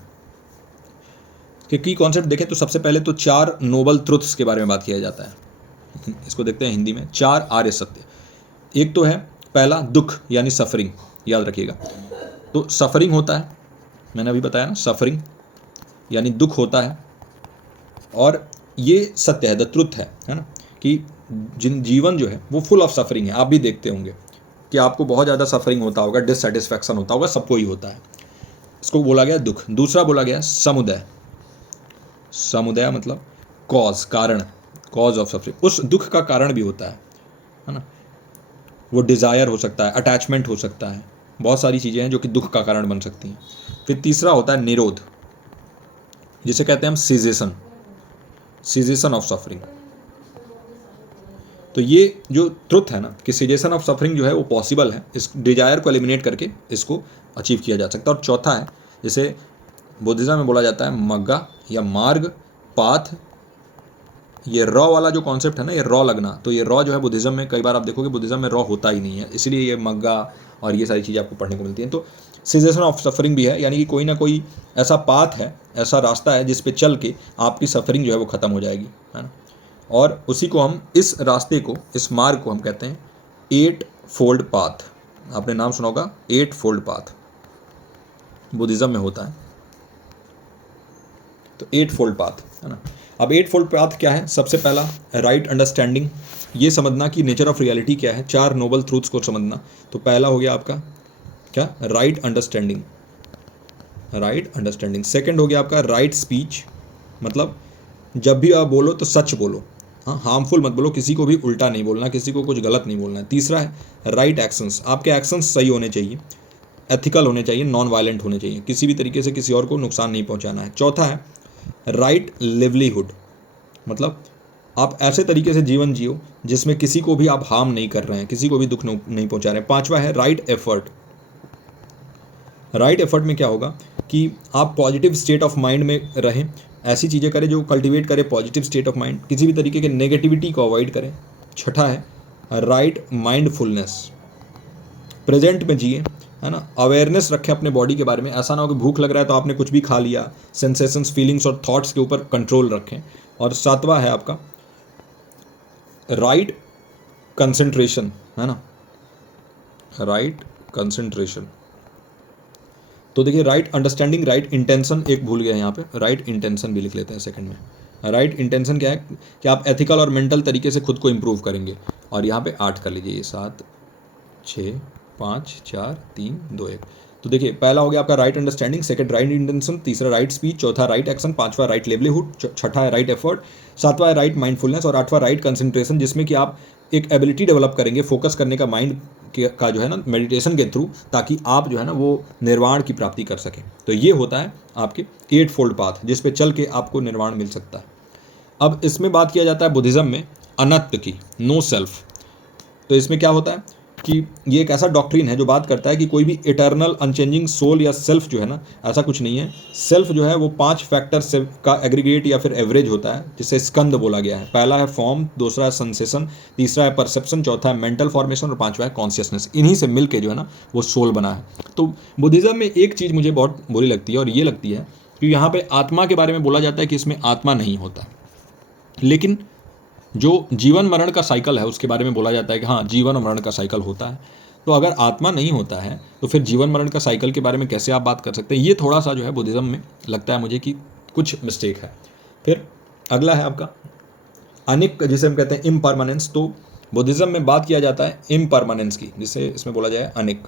कि की कॉन्सेप्ट देखें तो सबसे पहले तो 4 नोबल ट्रुथ्स के बारे में बात किया जाता है। इसको देखते हैं हिंदी में, 4 आर्य सत्य। एक तो है पहला दुख यानी सफरिंग, याद रखिएगा। तो सफरिंग होता है, मैंने अभी बताया ना, सफरिंग यानी दुख होता है, और ये सत्य है, द ट्रुथ है ना, कि जीवन जो है वो फुल ऑफ सफरिंग है। आप भी देखते होंगे कि आपको बहुत ज़्यादा सफरिंग होता होगा, डिससेटिस्फैक्शन होता होगा, सबको ही होता है। इसको बोला गया दुख। दूसरा बोला गया समुदय, समुदय मतलब कॉज, कारण, कॉज ऑफ सफरिंग। उस दुख का कारण भी होता है ना, वो डिज़ायर हो सकता है, अटैचमेंट हो सकता है, बहुत सारी चीज़ें हैं जो कि दुख का कारण बन सकती हैं। फिर तीसरा होता है निरोध, जिसे कहते हैं हम सीजेशन, सीजेशन ऑफ सफरिंग। तो ये जो ट्रुथ है ना कि सीजेशन ऑफ सफरिंग जो है वो पॉसिबल है, इस डिजायर को एलिमिनेट करके इसको अचीव किया जा सकता है। और चौथा है, जिसे बुद्धिज़्म में बोला जाता है मग्गा या मार्ग, पाथ। ये रॉ वाला जो कॉन्सेप्ट है ना, ये रॉ लगना, तो ये रॉ जो है बुद्धिज़्म में कई बार आप देखोगे बुद्धिज़्म में रॉ होता ही नहीं है, इसलिए ये मग्गा और ये सारी चीज़ें आपको पढ़ने को मिलती हैं। तो सीजेशन ऑफ सफरिंग भी है, यानी कि कोई ना कोई ऐसा पाथ है, ऐसा रास्ता है जिस पे चल के आपकी सफरिंग जो है वो ख़त्म हो जाएगी, है ना। और उसी को हम, इस रास्ते को, इस मार्ग को हम कहते हैं 8 फोल्ड पाथ। आपने नाम सुना होगा 8 फोल्ड पाथ, बुद्धिज़्म में होता है। तो 8 फोल्ड पाथ, है ना। अब 8 फोल्ड पाथ क्या है? सबसे पहला राइट अंडरस्टैंडिंग, ये समझना कि नेचर ऑफ रियलिटी क्या है, 4 नोबल ट्रूथ्स को समझना। तो पहला हो गया आपका क्या? Right understanding, right understanding. Second हो गया आपका राइट स्पीच, मतलब जब भी आप बोलो तो सच बोलो, हाँ, हार्मफुल मत बोलो, किसी को भी उल्टा नहीं बोलना, किसी को कुछ गलत नहीं बोलना है। तीसरा है राइट एक्शंस, आपके एक्शंस सही होने चाहिए, एथिकल होने चाहिए, नॉन वायलेंट होने चाहिए, किसी भी तरीके से किसी और को नुकसान नहीं पहुंचाना है। चौथा है राइट लिवलीहुड, मतलब आप ऐसे तरीके से जीवन जियो जिसमें किसी को भी आप हार्म नहीं कर रहे हैं, किसी को भी दुख नहीं पहुंचा रहे हैं। पांचवा है राइट एफर्ट। राइट एफर्ट में क्या होगा कि आप पॉजिटिव स्टेट ऑफ माइंड में रहें, ऐसी चीज़ें करें जो कल्टीवेट करे पॉजिटिव स्टेट ऑफ माइंड, किसी भी तरीके के नेगेटिविटी को अवॉइड करें। छठा है राइट माइंडफुलनेस, प्रेजेंट में जिए, है ना, अवेयरनेस रखें अपने बॉडी के बारे में, ऐसा ना हो कि भूख लग रहा है तो आपने कुछ भी खा लिया, सेंसेशंस, फीलिंग्स और थॉट्स के ऊपर कंट्रोल रखें। और सातवां है आपका राइट कंसंट्रेशन, है ना, राइट कंसंट्रेशन। तो देखिए राइट अंडरस्टैंडिंग, राइट इंटेंशन, एक भूल गया यहाँ पे, राइट इंटेंशन भी लिख लेते हैं सेकंड में। राइट इंटेंशन क्या है कि आप एथिकल और मेंटल तरीके से खुद को इम्प्रूव करेंगे। और यहाँ पे 8 कर लीजिए, ये 7 6 5 4 3 2 1। तो देखिए पहला हो गया आपका right understanding, second right intention, तीसरा राइट स्पीच, चौथा राइट एक्शन, पांचवा राइट लिवलीहुड, छठा है राइट एफर्ट, सातवां है राइट माइंडफुलनेस और आठवां राइट कंसंट्रेशन, जिसमें कि आप एक एबिलिटी डेवलप करेंगे फोकस करने का माइंड का जो है ना मेडिटेशन के थ्रू, ताकि आप जो है ना वो निर्वाण की प्राप्ति कर सकें। तो ये होता है आपके 8 फोल्ड पाथ, जिस पे चल के आपको निर्वाण मिल सकता है। अब इसमें बात किया जाता है बुद्धिज़्म में अनत्त की, नो सेल्फ। तो इसमें क्या होता है कि ये एक ऐसा डॉक्ट्रिन है जो बात करता है कि कोई भी इटर्नल अनचेंजिंग सोल या सेल्फ जो है ना, ऐसा कुछ नहीं है। सेल्फ जो है वो 5 फैक्टर से का एग्रीगेट या फिर एवरेज होता है, जिसे स्कंद बोला गया है। पहला है फॉर्म, दूसरा है सेंसेशन, तीसरा है परसेप्शन, चौथा है मेंटल फॉर्मेशन और पांचवा है कॉन्शियसनेस। इन्हीं से मिल के जो है ना वो सोल बना है। तो बुद्धिज़्म में एक चीज़ मुझे बहुत बुरी लगती है और ये लगती है कि यहाँ पे आत्मा के बारे में बोला जाता है कि इसमें आत्मा नहीं होता, लेकिन जो जीवन मरण का साइकिल है उसके बारे में बोला जाता है कि हाँ जीवन और मरण का साइकिल होता है। तो अगर आत्मा नहीं होता है तो फिर जीवन मरण का साइकिल के बारे में कैसे आप बात कर सकते हैं? ये थोड़ा सा जो है बुद्धिज़्म में लगता है मुझे कि कुछ मिस्टेक है। फिर अगला है आपका अनिक, जिसे हम कहते हैं इम्परमानेंस। तो बुद्धिज़्म में बात किया जाता है इम्परमानेंस की, जिसे इसमें बोला जाए अनिक।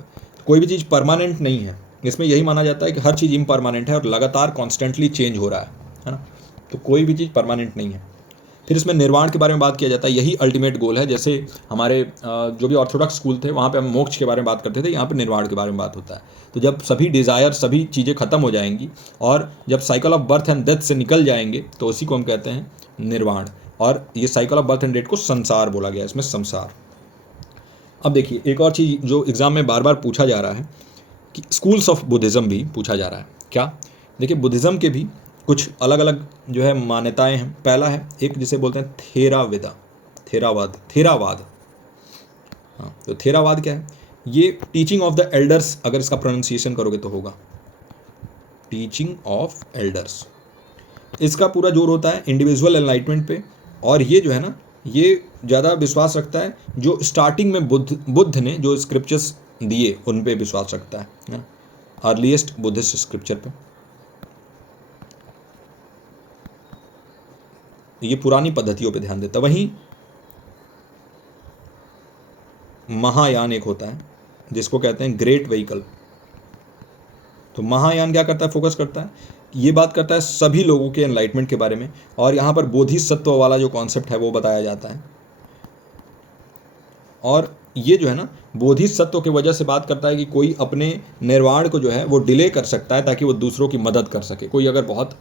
कोई भी चीज़ परमानेंट नहीं है, इसमें यही माना जाता है कि हर चीज़ इम्परमानेंट है और लगातार कॉन्स्टेंटली चेंज हो रहा है ना। तो कोई भी चीज़ परमानेंट नहीं है। फिर इसमें निर्वाण के बारे में बात किया जाता है, यही अल्टीमेट गोल है। जैसे हमारे जो भी ऑर्थोडॉक्स स्कूल थे वहाँ पे हम मोक्ष के बारे में बात करते थे, यहाँ पे निर्वाण के बारे में बात होता है। तो जब सभी डिज़ायर, सभी चीज़ें खत्म हो जाएंगी और जब cycle of birth and death से निकल जाएंगे तो उसी को हम कहते हैं निर्वाण। और ये cycle of birth and death को संसार बोला गया, इसमें संसार। अब देखिए एक और चीज़ जो एग्ज़ाम में बार बार पूछा जा रहा है कि स्कूल्स ऑफ बुद्धिज़्म भी पूछा जा रहा है क्या। देखिए बुद्धिज़्म के भी कुछ अलग अलग जो है मान्यताएं हैं। पहला है एक जिसे बोलते हैं थेरावाद। हाँ, तो थेरावाद क्या है? ये टीचिंग ऑफ द एल्डर्स, अगर इसका प्रोनाउंसिएशन करोगे तो होगा टीचिंग ऑफ एल्डर्स। इसका पूरा जोर होता है इंडिविजुअल एनलाइटमेंट पे। और ये जो है ना, ये ज़्यादा विश्वास रखता है जो स्टार्टिंग में बुद्ध ने जो स्क्रिप्चर्स दिए उन पे विश्वास रखता है ना, अर्लीस्ट बुद्धिस्ट स्क्रिप्चर पे। ये पुरानी पद्धतियों पे ध्यान देता है। वहीं महायान एक होता है जिसको कहते हैं ग्रेट व्हीकल। तो महायान क्या करता है? फोकस करता है, ये बात करता है सभी लोगों के एनलाइटमेंट के बारे में। और यहाँ पर बोधिसत्व वाला जो कॉन्सेप्ट है वो बताया जाता है। और ये जो है ना, बोधिसत्व की वजह से बात करता है कि कोई अपने निर्वाण को जो है वो डिले कर सकता है ताकि वो दूसरों की मदद कर सके। कोई अगर बहुत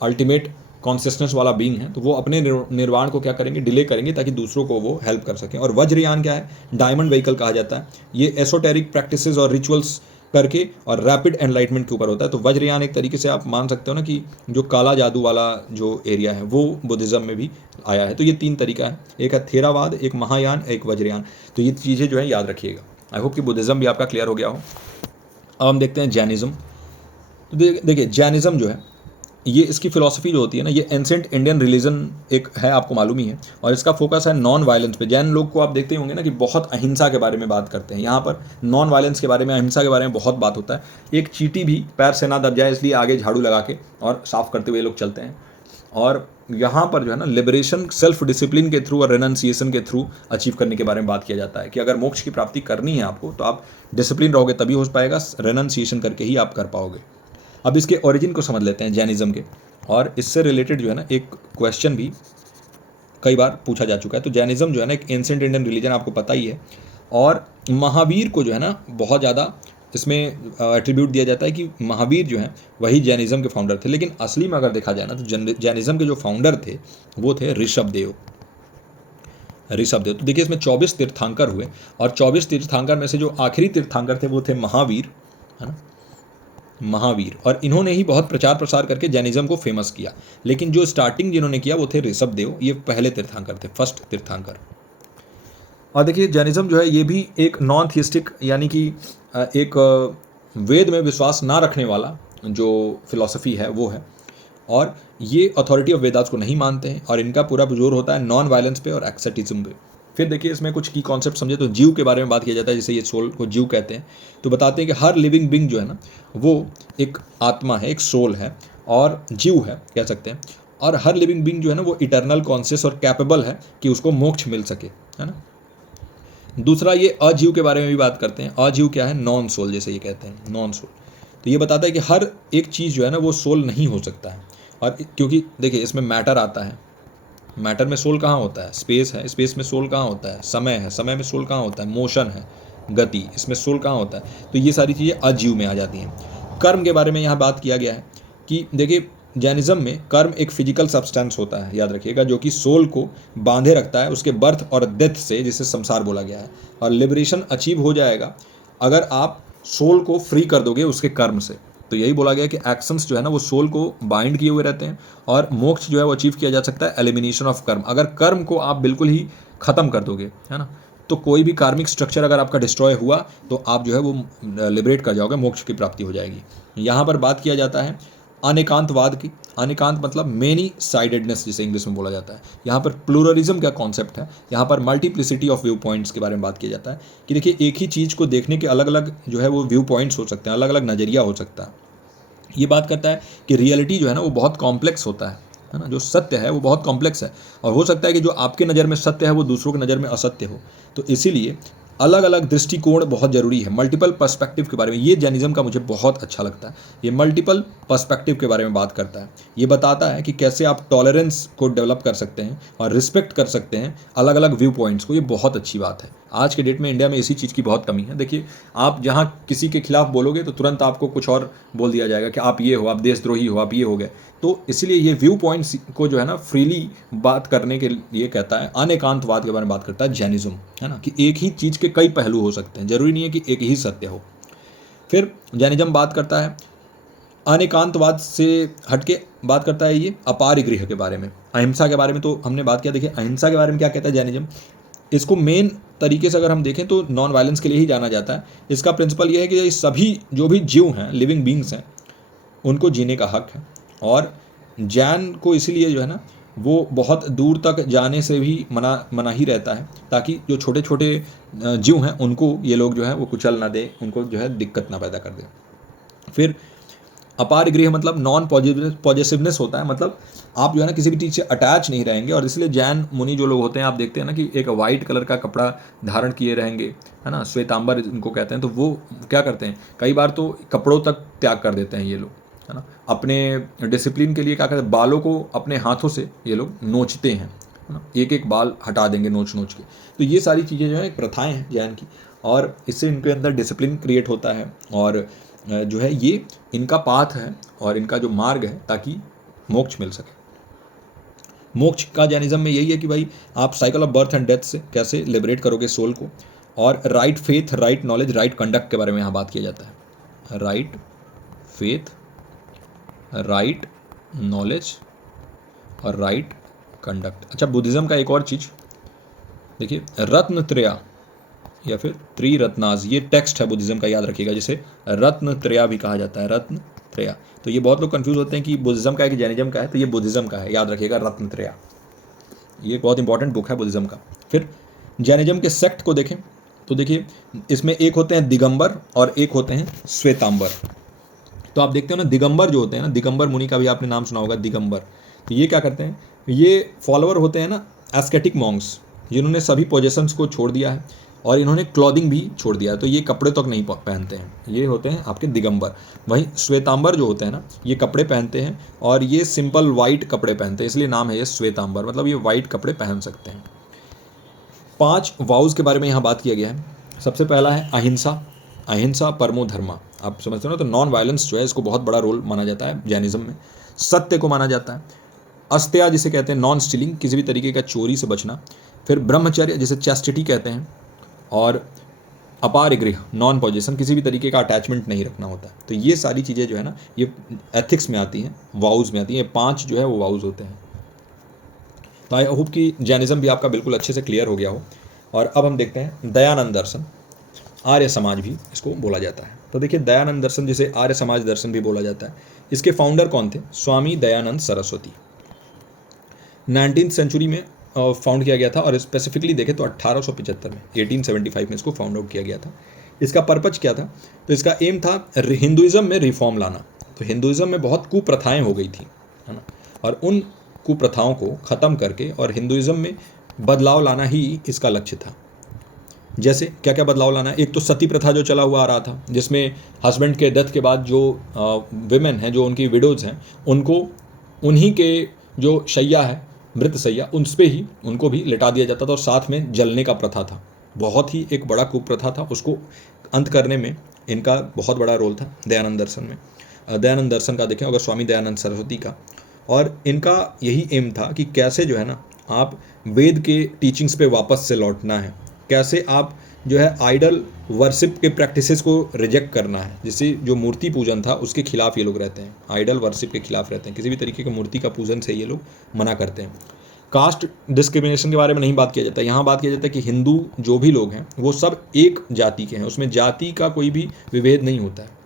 अल्टीमेट कॉन्सियसनेस वाला बीइंग है तो वो अपने निर्वाण को क्या करेंगे? डिले करेंगे ताकि दूसरों को वो हेल्प कर सकें। और वज्रयान क्या है? डायमंड व्हीकल कहा जाता है। ये एसोटेरिक प्रैक्टिसेस और रिचुअल्स करके और रैपिड एनलाइटमेंट के ऊपर होता है। तो वज्रयान एक तरीके से आप मान सकते हो ना कि जो काला जादू वाला जो एरिया है वो बुद्धिज़्म में भी आया है। तो ये तीन तरीका है, एक है थेरावाद, एक महायान, एक वज्रयान। तो ये चीज़ें जो है याद रखिएगा। आई होप कि बुद्धिज़्म भी आपका क्लियर हो गया हो। अब हम देखते हैं जैनिज़्म। तो देखिए जैनिज़्म जो है ये इसकी फ़िलॉसफी जो होती है ना, ये एंसेंट इंडियन रिलीजन एक है, आपको मालूम ही है। और इसका फोकस है नॉन वायलेंस पे। जैन लोग को आप देखते होंगे ना कि बहुत अहिंसा के बारे में बात करते हैं। यहाँ पर नॉन वायलेंस के बारे में, अहिंसा के बारे में बहुत बात होता है। एक चींटी भी पैर से ना दब जाए इसलिए आगे झाड़ू लगा के और साफ करते हुए लोग चलते हैं। और यहाँ पर जो है ना लिबरेशन सेल्फ डिसिप्लिन के थ्रू और रेनन्सिएशन के थ्रू अचीव करने के बारे में बात किया जाता है कि अगर मोक्ष की प्राप्ति करनी है आपको तो आप डिसिप्लिन रहोगे तभी हो पाएगा, रेनन्सिएशन करके ही आप कर पाओगे। अब इसके ओरिजिन को समझ लेते हैं जैनिज़्म के। और इससे रिलेटेड जो है ना एक क्वेश्चन भी कई बार पूछा जा चुका है। तो जैनिज़्म जो है ना एक एंशिएंट इंडियन रिलीजन, आपको पता ही है। और महावीर को जो है ना बहुत ज़्यादा इसमें एट्रीब्यूट दिया जाता है कि महावीर जो है वही जैनिज़्म के फाउंडर थे। लेकिन असली में अगर देखा जाए ना तो जैनिज़्म के जो फाउंडर थे वो थे ऋषभदेव। तो देखिए इसमें 24 तीर्थंकर हुए और 24 तीर्थंकर में से जो आखिरी तीर्थंकर थे वो थे महावीर, है ना, महावीर। और इन्होंने ही बहुत प्रचार प्रसार करके जैनिज़्म को फेमस किया। लेकिन जो स्टार्टिंग जिन्होंने किया वो थे ऋषभदेव, ये पहले तीर्थंकर थे, फर्स्ट तीर्थंकर। और देखिए जैनिज़्म जो है ये भी एक नॉन थिस्टिक यानी कि एक वेद में विश्वास ना रखने वाला जो फिलॉसफी है वो है। और ये अथॉरिटी ऑफ वेदास को नहीं मानते हैं और इनका पूरा जोर होता है नॉन वायलेंस पे और एक्सेटिज्म पे। फिर देखिए इसमें कुछ की कॉन्सेप्ट समझे तो जीव के बारे में बात किया जाता है, जैसे ये सोल को जीव कहते हैं। तो बताते हैं कि हर लिविंग बीइंग जो है ना वो एक आत्मा है, एक सोल है और जीव है कह सकते हैं। और हर लिविंग बीइंग जो है ना वो इटर्नल कॉन्शियस और कैपेबल है कि उसको मोक्ष मिल सके, है ना। दूसरा ये अजीव के बारे में भी बात करते हैं। अजीव क्या है? नॉन सोल, जैसे ये कहते हैं नॉन सोल। तो ये बताता है कि हर एक चीज़ जो है ना वो सोल नहीं हो सकता है। और क्योंकि देखिए इसमें मैटर आता है, मैटर में सोल कहाँ होता है? स्पेस है, स्पेस में सोल कहाँ होता है? समय है, समय में सोल कहाँ होता है? मोशन है, गति, इसमें सोल कहाँ होता है? तो ये सारी चीज़ें अजीव में आ जाती हैं। कर्म के बारे में यहाँ बात किया गया है कि देखिए जैनिज़्म में कर्म एक फिजिकल सब्सटेंस होता है, याद रखिएगा, जो कि सोल को बांधे रखता है उसके बर्थ और डेथ से, जिसे संसार बोला गया है। और लिबरेशन अचीव हो जाएगा अगर आप सोल को फ्री कर दोगे उसके कर्म से। तो यही बोला गया कि एक्शंस जो है ना वो सोल को बाइंड किए हुए रहते हैं और मोक्ष जो है वो अचीव किया जा सकता है एलिमिनेशन ऑफ कर्म। अगर कर्म को आप बिल्कुल ही ख़त्म कर दोगे, है ना, तो कोई भी कार्मिक स्ट्रक्चर अगर आपका डिस्ट्रॉय हुआ तो आप जो है वो लिबरेट कर जाओगे, मोक्ष की प्राप्ति हो जाएगी। यहाँ पर बात किया जाता है अनेकांतवाद की, अनेकांत मतलब मेनी साइडेडनेस जिसे इंग्लिश में बोला जाता है। यहाँ पर प्लूरलिज्म का कॉन्सेप्ट है, यहाँ पर मल्टीप्लिसिटी ऑफ व्यू पॉइंट्स के बारे में बात किया जाता है कि देखिए एक ही चीज़ को देखने के अलग अलग जो है वो व्यू पॉइंट्स हो सकते हैं, अलग अलग नज़रिया हो सकता है। ये बात करता है कि रियलिटी जो है ना वो बहुत कॉम्प्लेक्स होता है ना, जो सत्य है वो बहुत कॉम्प्लेक्स है, और हो सकता है कि जो आपके नज़र में सत्य है वो दूसरों की नज़र में असत्य हो। तो इसीलिए अलग अलग दृष्टिकोण बहुत ज़रूरी है। मल्टीपल पर्सपेक्टिव के बारे में ये जैनिज़्म का मुझे बहुत अच्छा लगता है। ये मल्टीपल पर्सपेक्टिव के बारे में बात करता है। ये बताता है कि कैसे आप टॉलरेंस को डेवलप कर सकते हैं और रिस्पेक्ट कर सकते हैं अलग अलग व्यू पॉइंट्स को। ये बहुत अच्छी बात है। आज के डेट में इंडिया में इसी चीज़ की बहुत कमी है। देखिए आप जहाँ किसी के खिलाफ बोलोगे तो तुरंत आपको कुछ और बोल दिया जाएगा कि आप ये हो, आप देशद्रोही हो, आप ये हो गए। तो इसलिए ये व्यू पॉइंट्स को जो है ना फ्रीली बात करने के लिए कहता है। अनेकांतवाद के बारे में बात करता है जैनिज्म, है ना, कि एक ही चीज़ के कई पहलू हो सकते हैं, जरूरी नहीं है कि एक ही सत्य हो। फिर जैनिज्म बात करता है अनेकांतवाद से हटके बात करता है ये अपारिगृह के बारे में, अहिंसा के बारे में तो हमने बात किया। देखिए अहिंसा के बारे में क्या कहता है जैनिज्म, इसको मेन तरीके से अगर हम देखें तो नॉन वायलेंस के लिए ही जाना जाता है। इसका प्रिंसिपल ये है कि सभी जो भी जीव हैं, लिविंग बींग्स हैं, उनको जीने का हक है। और जैन को इसीलिए जो है ना वो बहुत दूर तक जाने से भी मना ही रहता है, ताकि जो छोटे छोटे जीव हैं उनको ये लोग जो है वो कुचल ना दे, उनको जो है दिक्कत ना पैदा कर दे। फिर अपार गृह मतलब नॉन पॉजिटिवनेस होता है, मतलब आप जो है ना किसी भी चीज़ से अटैच नहीं रहेंगे। और इसलिए जैन मुनि जो लोग होते हैं, आप देखते हैं ना कि एक वाइट कलर का कपड़ा धारण किए रहेंगे, है ना, श्वेतांबर इनको कहते हैं। तो वो क्या करते हैं, कई बार तो कपड़ों तक त्याग कर देते हैं ये लोग, है ना। अपने डिसिप्लिन के लिए क्या करते हैं, बालों को अपने हाथों से ये लोग नोचते हैं, है ना, एक एक बाल हटा देंगे नोच नोच के। तो ये सारी चीज़ें जो है प्रथाएं हैं जैन की, और इससे इनके अंदर डिसिप्लिन क्रिएट होता है। और जो है ये इनका पाथ है और इनका जो मार्ग है ताकि मोक्ष मिल सके। मोक्ष का जैनिज्म में यही है कि भाई आप cycle of birth and death से कैसे लिबरेट करोगे सोल को। और right faith, right knowledge, right conduct के बारे में यहाँ बात किया जाता है। राइट फेथ, राइट नॉलेज और राइट कंडक्ट। अच्छा, बुद्धिज़्म का एक और चीज़ देखिए, रत्नत्रया या फिर त्रिरत्नाज, ये टेक्स्ट है बुद्धिज़्म का, याद रखिएगा, जिसे रत्नत्रया भी कहा जाता है, रत्नत्रया। तो ये बहुत लोग कंफ्यूज होते हैं कि बुद्धिज़्म का है कि जैनिज्म का है, तो ये बुद्धिज़्म का है, याद रखिएगा, रत्नत्रया। ये बहुत इंपॉर्टेंट बुक है बुद्धिज़्म का। फिर जैनिज्म के सेक्ट को देखें तो देखिए इसमें एक होते हैं दिगंबर और एक होते हैं श्वेतांबर। तो आप देखते हो ना, दिगंबर जो होते हैं ना, दिगंबर मुनि का भी आपने नाम सुना होगा, दिगंबर। तो ये क्या करते हैं, ये फॉलोअर होते हैं ना एस्केटिक मॉन्क्स, जिन्होंने सभी पोजेशंस को छोड़ दिया है और इन्होंने क्लॉथिंग भी छोड़ दिया है, तो ये कपड़े तक नहीं पहनते हैं। ये होते हैं आपके दिगंबर। वहीं श्वेतांबर जो होते हैं ना, ये कपड़े पहनते हैं और ये सिंपल वाइट कपड़े पहनते हैं, इसलिए नाम है ये श्वेतांबर, मतलब ये वाइट कपड़े पहन सकते हैं। 5 वाउज के बारे में यहाँ बात किया गया है। सबसे पहला है अहिंसा, अहिंसा परमो धर्मा। आप समझते हो ना, तो नॉन वायलेंस जो है इसको बहुत बड़ा रोल माना जाता है जैनिज्म में। सत्य को माना जाता है। अस्त्या जिसे कहते हैं नॉन स्टीलिंग, किसी भी तरीके का चोरी से बचना। फिर ब्रह्मचर्य जिसे चैस्टिटी कहते हैं। और अपारिगृह नॉन पॉजिशन, किसी भी तरीके का अटैचमेंट नहीं रखना होता है। तो ये सारी चीज़ें जो है ना ये एथिक्स में आती हैं, वाउज में आती हैं। 5 जो है वो वाउज होते हैं। तो आई होप कि जैनिज्म भी आपका बिल्कुल अच्छे से क्लियर हो गया हो। और अब हम देखते हैं दयानंद दर्शन, आर्य समाज भी इसको बोला जाता है। तो देखिए दयानंद दर्शन जिसे आर्य समाज दर्शन भी बोला जाता है, इसके फाउंडर कौन थे, स्वामी दयानंद सरस्वती। 19th सेंचुरी में फाउंड किया गया था, और स्पेसिफिकली देखें तो 1875 में, 1875 में इसको फाउंड आउट किया गया था। इसका पर्पज क्या था, तो इसका एम था हिंदुइज्म में रिफॉर्म लाना। तो हिंदुइज्म में बहुत कुप्रथाएं हो गई थी, है ना, और उन कुप्रथाओं को ख़त्म करके और हिंदुइज्म में बदलाव लाना ही इसका लक्ष्य था। जैसे क्या क्या बदलाव लाना है, एक तो सती प्रथा जो चला हुआ आ रहा था, जिसमें हस्बैंड के डेथ के बाद जो विमेन हैं, जो उनकी विडोज़ हैं, उनको उन्हीं के जो शैया है, मृत शैया, उस पर ही उनको भी लिटा दिया जाता था, और साथ में जलने का प्रथा था। बहुत ही एक बड़ा कुप्रथा था, उसको अंत करने में इनका बहुत बड़ा रोल था दयानंद दर्शन में। दयानंद दर्शन का देखें अगर, स्वामी दयानंद सरस्वती का, और इनका यही एम था कि कैसे जो है ना आप वेद के टीचिंग्स पे वापस से लौटना है, कैसे आप जो है आइडल वर्शिप के प्रैक्टिसेस को रिजेक्ट करना है। जैसे जो मूर्ति पूजन था उसके खिलाफ ये लोग रहते हैं, आइडल वर्शिप के खिलाफ रहते हैं, किसी भी तरीके की मूर्ति का पूजन से ये लोग मना करते हैं। कास्ट डिस्क्रिमिनेशन के बारे में नहीं बात किया जाता है, यहाँ बात किया जाता है कि हिंदू जो भी लोग हैं वो सब एक जाति के हैं, उसमें जाति का कोई भी विभेद नहीं होता है।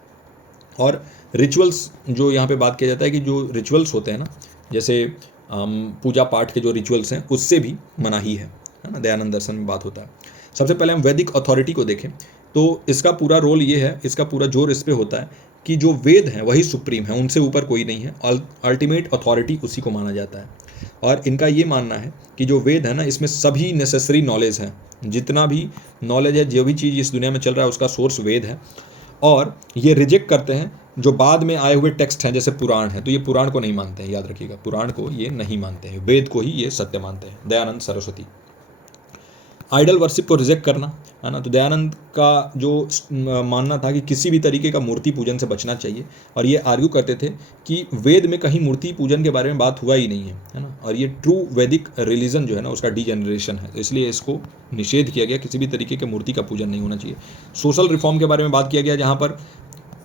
और रिचुअल्स जो यहाँ पे बात किया जाता है कि जो रिचुअल्स होते हैं ना, जैसे पूजा पाठ के जो रिचुअल्स हैं उससे भी मनाही है ना, दयानंद दर्शन में बात होता है। सबसे पहले हम वैदिक अथॉरिटी को देखें तो इसका पूरा रोल ये है, इसका पूरा जोर इस पे होता है कि जो वेद हैं वही सुप्रीम है, उनसे ऊपर कोई नहीं है, अल्टीमेट अथॉरिटी उसी को माना जाता है। और इनका ये मानना है कि जो वेद है ना, इसमें सभी नेसेसरी नॉलेज है, जितना भी नॉलेज है, जो भी चीज़ इस दुनिया में चल रहा है उसका सोर्स वेद है। और ये रिजेक्ट करते हैं जो बाद में आए हुए टेक्स्ट हैं, जैसे पुराण है, तो ये पुराण को नहीं मानते हैं, याद रखिएगा, पुराण को ये नहीं मानते हैं, वेद को ही ये सत्य मानते हैं। दयानंद सरस्वती। आइडल वर्शिप को रिजेक्ट करना, है ना, तो दयानंद का जो मानना था कि किसी भी तरीके का मूर्ति पूजन से बचना चाहिए, और ये आर्ग्यू करते थे कि वेद में कहीं मूर्ति पूजन के बारे में बात हुआ ही नहीं है ना, और ये ट्रू वैदिक रिलीजन जो है ना उसका डीजेनरेशन है, इसलिए इसको निषेध किया गया, किसी भी तरीके के मूर्ति का पूजन नहीं होना चाहिए। सोशल रिफॉर्म के बारे में बात किया गया, जहाँ पर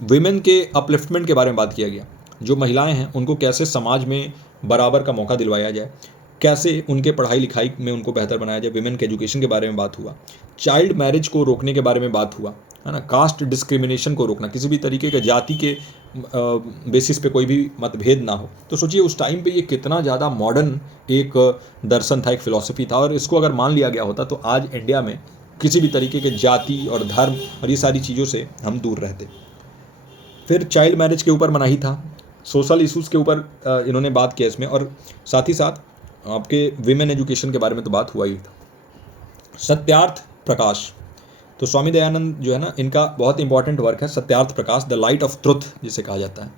विमेन के अपलिफ्टमेंट के बारे में बात किया गया, जो महिलाएं हैं उनको कैसे समाज में बराबर का मौका दिलवाया जाए, कैसे उनके पढ़ाई लिखाई में उनको बेहतर बनाया जाए, विमेन के एजुकेशन के बारे में बात हुआ, चाइल्ड मैरिज को रोकने के बारे में बात हुआ, है ना, कास्ट डिस्क्रिमिनेशन को रोकना, किसी भी तरीके के जाति के बेसिस पे कोई भी मतभेद ना हो। तो सोचिए उस टाइम पे ये कितना ज़्यादा मॉडर्न एक दर्शन था, एक फिलॉसफी था, और इसको अगर मान लिया गया होता तो आज इंडिया में किसी भी तरीके के जाति और धर्म और ये सारी चीज़ों से हम दूर रहते। फिर चाइल्ड मैरिज के ऊपर मनाही था, सोशल इश्यूज़ के ऊपर इन्होंने बात किया इसमें, और साथ ही साथ आपके विमेन एजुकेशन के बारे में तो बात हुआ ही था। सत्यार्थ प्रकाश, तो स्वामी दयानंद जो है ना, इनका बहुत इंपॉर्टेंट वर्क है Satyarth Prakash, the light of truth जिसे कहा जाता है,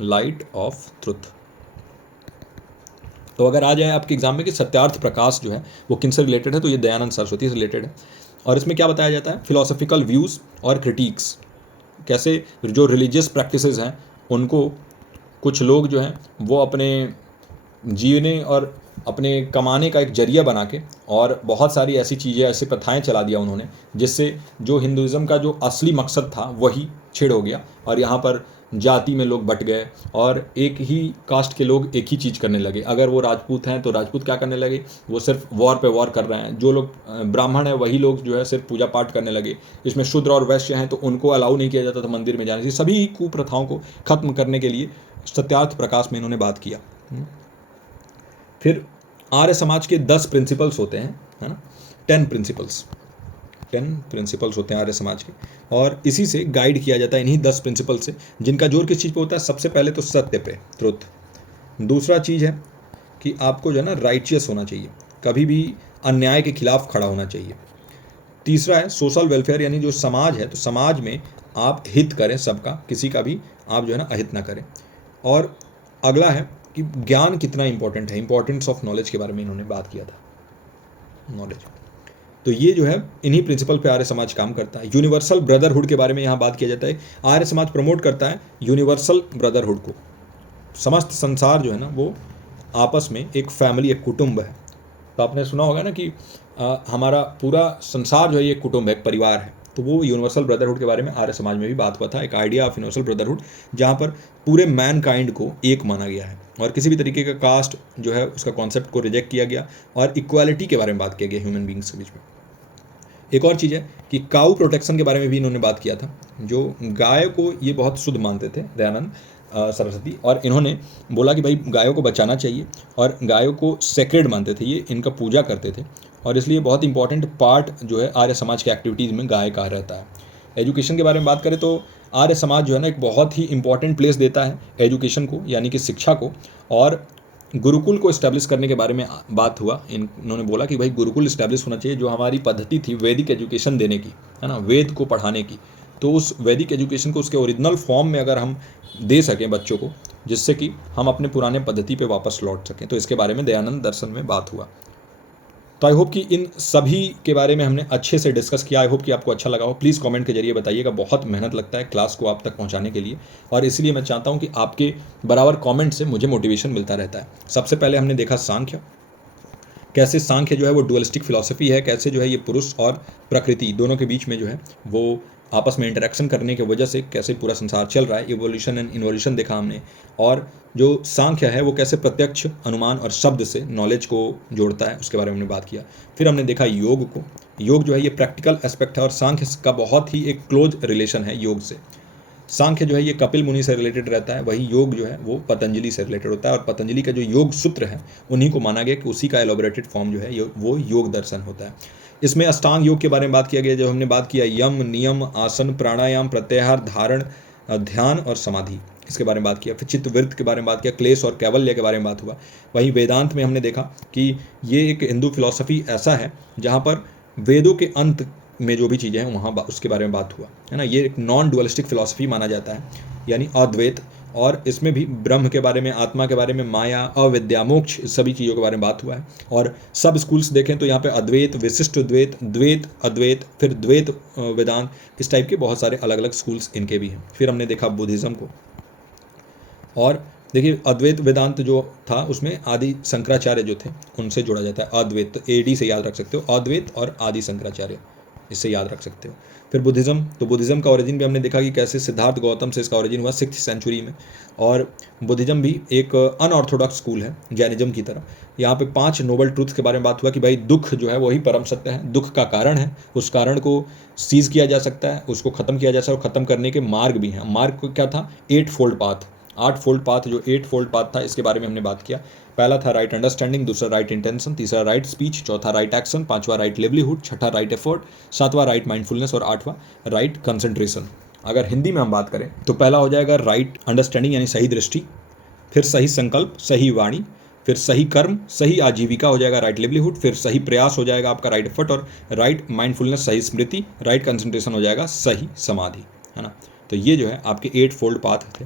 लाइट ऑफ ट्रुथ। तो अगर आ जाए आपके एग्जाम में कि सत्यार्थ प्रकाश जो है वो किन से रिलेटेड है, तो ये दयानंद सरस्वती से रिलेटेड है। और इसमें क्या बताया जाता है, फिलोसॉफिकल व्यूज़ और क्रिटिक्स, कैसे जो रिलीजियस प्रैक्टिसेस हैं उनको कुछ लोग जो हैं वो अपने जीने और अपने कमाने का एक जरिया बना के, और बहुत सारी ऐसी चीज़ें, ऐसी प्रथाएं चला दिया उन्होंने, जिससे जो हिंदुज़म का जो असली मकसद था वही छेड़ हो गया, और यहाँ पर जाति में लोग बट गए, और एक ही कास्ट के लोग एक ही चीज़ करने लगे। अगर वो राजपूत हैं तो राजपूत क्या करने लगे, वो सिर्फ वॉर पे वॉर कर रहे हैं। जो लोग ब्राह्मण हैं वही लोग जो है सिर्फ पूजा पाठ करने लगे। इसमें शूद्र और वैश्य हैं तो उनको अलाउ नहीं किया जाता था मंदिर में जाने से। सभी कुप्रथाओं को खत्म करने के लिए सत्यार्थ प्रकाश में इन्होंने बात किया। फिर आर्य समाज के 10 प्रिंसिपल्स होते हैं, है ना, 10 प्रिंसिपल्स होते हैं आर्य समाज के, और इसी से गाइड किया जाता है, इन्हीं 10 प्रिंसिपल से, जिनका जोर किस चीज़ पे होता है, सबसे पहले तो सत्य पे, ट्रुथ। दूसरा चीज़ है कि आपको जो है ना राइचियस होना चाहिए, कभी भी अन्याय के खिलाफ खड़ा होना चाहिए। तीसरा है सोशल वेलफेयर, यानी जो समाज है तो समाज में आप हित करें सबका, किसी का भी आप जो है ना अहित ना करें। और अगला है कि ज्ञान कितना इंपॉर्टेंट है, इंपॉर्टेंस ऑफ नॉलेज के बारे में इन्होंने बात किया था, नॉलेज। तो ये जो है इन्हीं प्रिंसिपल पे आर्य समाज काम करता है। यूनिवर्सल ब्रदरहुड के बारे में यहाँ बात किया जाता है, आर्य समाज प्रमोट करता है यूनिवर्सल ब्रदरहुड को। समस्त संसार जो है ना वो आपस में एक फैमिली, एक कुटुंब है। तो आपने सुना होगा ना कि हमारा पूरा संसार जो है ये कुटुंब है, एक परिवार है। तो वो यूनिवर्सल ब्रदरहुड के बारे में आर्य समाज में भी बात हुआ था, एक आइडिया ऑफ यूनिवर्सल ब्रदरहुड, जहाँ पर पूरे मैन काइंड को एक माना गया है, और किसी भी तरीके का कास्ट जो है उसका कॉन्सेप्ट को रिजेक्ट किया गया, और इक्वालिटी के बारे में बात किया गया ह्यूमन बींग्स के बीच में। एक और चीज़ है कि काऊ प्रोटेक्शन के बारे में भी इन्होंने बात किया था। जो गाय को ये बहुत शुद्ध मानते थे दयानंद सरस्वती, और इन्होंने बोला कि भाई गायों को बचाना चाहिए, और गायों को सेक्रेड मानते थे, ये इनका पूजा करते थे, और इसलिए बहुत इंपॉर्टेंट पार्ट जो है आर्य समाज के एक्टिविटीज़ में गाय का रहता है। एजुकेशन के बारे में बात करें तो आर्य समाज जो है ना एक बहुत ही इंपॉर्टेंट प्लेस देता है एजुकेशन को, यानी कि शिक्षा को, और गुरुकुल को इस्टेब्लिश करने के बारे में बात हुआ। इन्होंने बोला कि भाई गुरुकुल इस्टेब्लिश होना चाहिए, जो हमारी पद्धति थी वैदिक एजुकेशन देने की, है ना, वेद को पढ़ाने की, तो उस वैदिक एजुकेशन को उसके ओरिजिनल फॉर्म में अगर हम दे सकें बच्चों को, जिससे कि हम अपने पुराने पद्धति पे वापस लौट सकें, तो इसके बारे में दयानंद दर्शन में बात हुआ। तो आई होप कि इन सभी के बारे में हमने अच्छे से डिस्कस किया। आई होप कि आपको अच्छा लगा हो। प्लीज़ कमेंट के जरिए बताइएगा, बहुत मेहनत लगता है क्लास को आप तक पहुंचाने के लिए, और इसलिए मैं चाहता हूं कि आपके बराबर कमेंट से मुझे मोटिवेशन मिलता रहता है। सबसे पहले हमने देखा सांख्य, कैसे सांख्य जो है वो डुअलिस्टिक फिलॉसफी है, कैसे जो है ये पुरुष और प्रकृति दोनों के बीच में जो है वो आपस में इंटरेक्शन करने की वजह से कैसे पूरा संसार चल रहा है, इवोल्यूशन एंड इन्वोल्यूशन देखा हमने, और जो सांख्य है वो कैसे प्रत्यक्ष अनुमान और शब्द से नॉलेज को जोड़ता है, उसके बारे में हमने बात किया। फिर हमने देखा योग को, योग जो है ये प्रैक्टिकल एस्पेक्ट है, और सांख्य का बहुत ही एक क्लोज रिलेशन है योग से। सांख्य जो है ये कपिल मुनि से रिलेटेड रहता है, वही योग जो है वो पतंजलि से रिलेटेड होता है, और पतंजलि का जो योग सूत्र है उन्हीं को माना गया कि उसी का एलोबरेटेड फॉर्म जो है वो योग दर्शन होता है। इसमें अष्टांग योग के बारे में बात किया गया, जो हमने बात किया यम, नियम, आसन, प्राणायाम, प्रत्याहार, धारण, ध्यान और समाधि, इसके बारे में बात किया। फिर चित्तवृत्त के बारे में बात किया, क्लेश और कैवल्य के बारे में बात हुआ। वहीं वेदांत में हमने देखा कि ये एक हिंदू फिलॉसफी ऐसा है जहाँ पर वेदों के अंत में जो भी चीज़ें हैं वहाँ उसके बारे में बात हुआ है ना। ये एक नॉन डुअलिस्टिक फिलॉसफी माना जाता है, यानी अद्वैत, और इसमें भी ब्रह्म के बारे में, आत्मा के बारे में, माया, अविद्या, मोक्ष, सभी चीज़ों के बारे में बात हुआ है। और सब स्कूल्स देखें तो यहाँ पे अद्वैत, विशिष्ट द्वैत, द्वैत, अद्वैत, फिर द्वैत वेदांत, इस टाइप के बहुत सारे अलग अलग स्कूल्स इनके भी हैं। फिर हमने देखा बुद्धिज़्म को, और देखिए अद्वैत वेदांत जो था उसमें आदि शंकराचार्य जो थे उनसे जोड़ा जाता है। अद्वैत तो AD से याद रख सकते हो, अद्वैत और आदि शंकराचार्य, इससे याद रख सकते हो। फिर बुद्धिज़्म, तो बुद्धिज़्म का ओरिजिन भी हमने देखा कि कैसे सिद्धार्थ गौतम से इसका ओरिजिन हुआ 6th सेंचुरी में। और बुद्धिज़्म भी एक अनऑर्थोडॉक्स स्कूल है जैनिज्म की तरह। यहाँ पे 5 नोबल ट्रूथ्स के बारे में बात हुआ कि भाई दुख जो है वही परम सत्य है, दुख का कारण है, उस कारण को सीज किया जा सकता है, उसको ख़त्म किया जा सकता है, और ख़त्म करने के मार्ग भी हैं। मार्ग को क्या था? 8 फोल्ड पाथ, 8 फोल्ड पाथ, जो 8 फोल्ड पाथ था इसके बारे में हमने बात किया। पहला था राइट अंडरस्टैंडिंग, दूसरा राइट इंटेंशन, तीसरा राइट स्पीच, चौथा राइट एक्शन, पांचवा राइट लिवलीहुड, छठा राइट एफर्ट, सातवां राइट माइंडफुलनेस और आठवां राइट कंसंट्रेशन। अगर हिंदी में हम बात करें तो पहला हो जाएगा राइट अंडरस्टैंडिंग यानी सही दृष्टि, फिर सही संकल्प, सही वाणी, फिर सही कर्म, सही आजीविका हो जाएगा राइट लिवलीहुड, फिर सही प्रयास हो जाएगा आपका राइट एफर्ट, और राइट माइंडफुलनेस सही स्मृति, राइट कंसंट्रेशन हो जाएगा सही समाधि, है ना। तो ये जो है आपके 8 फोल्ड पाथ थे।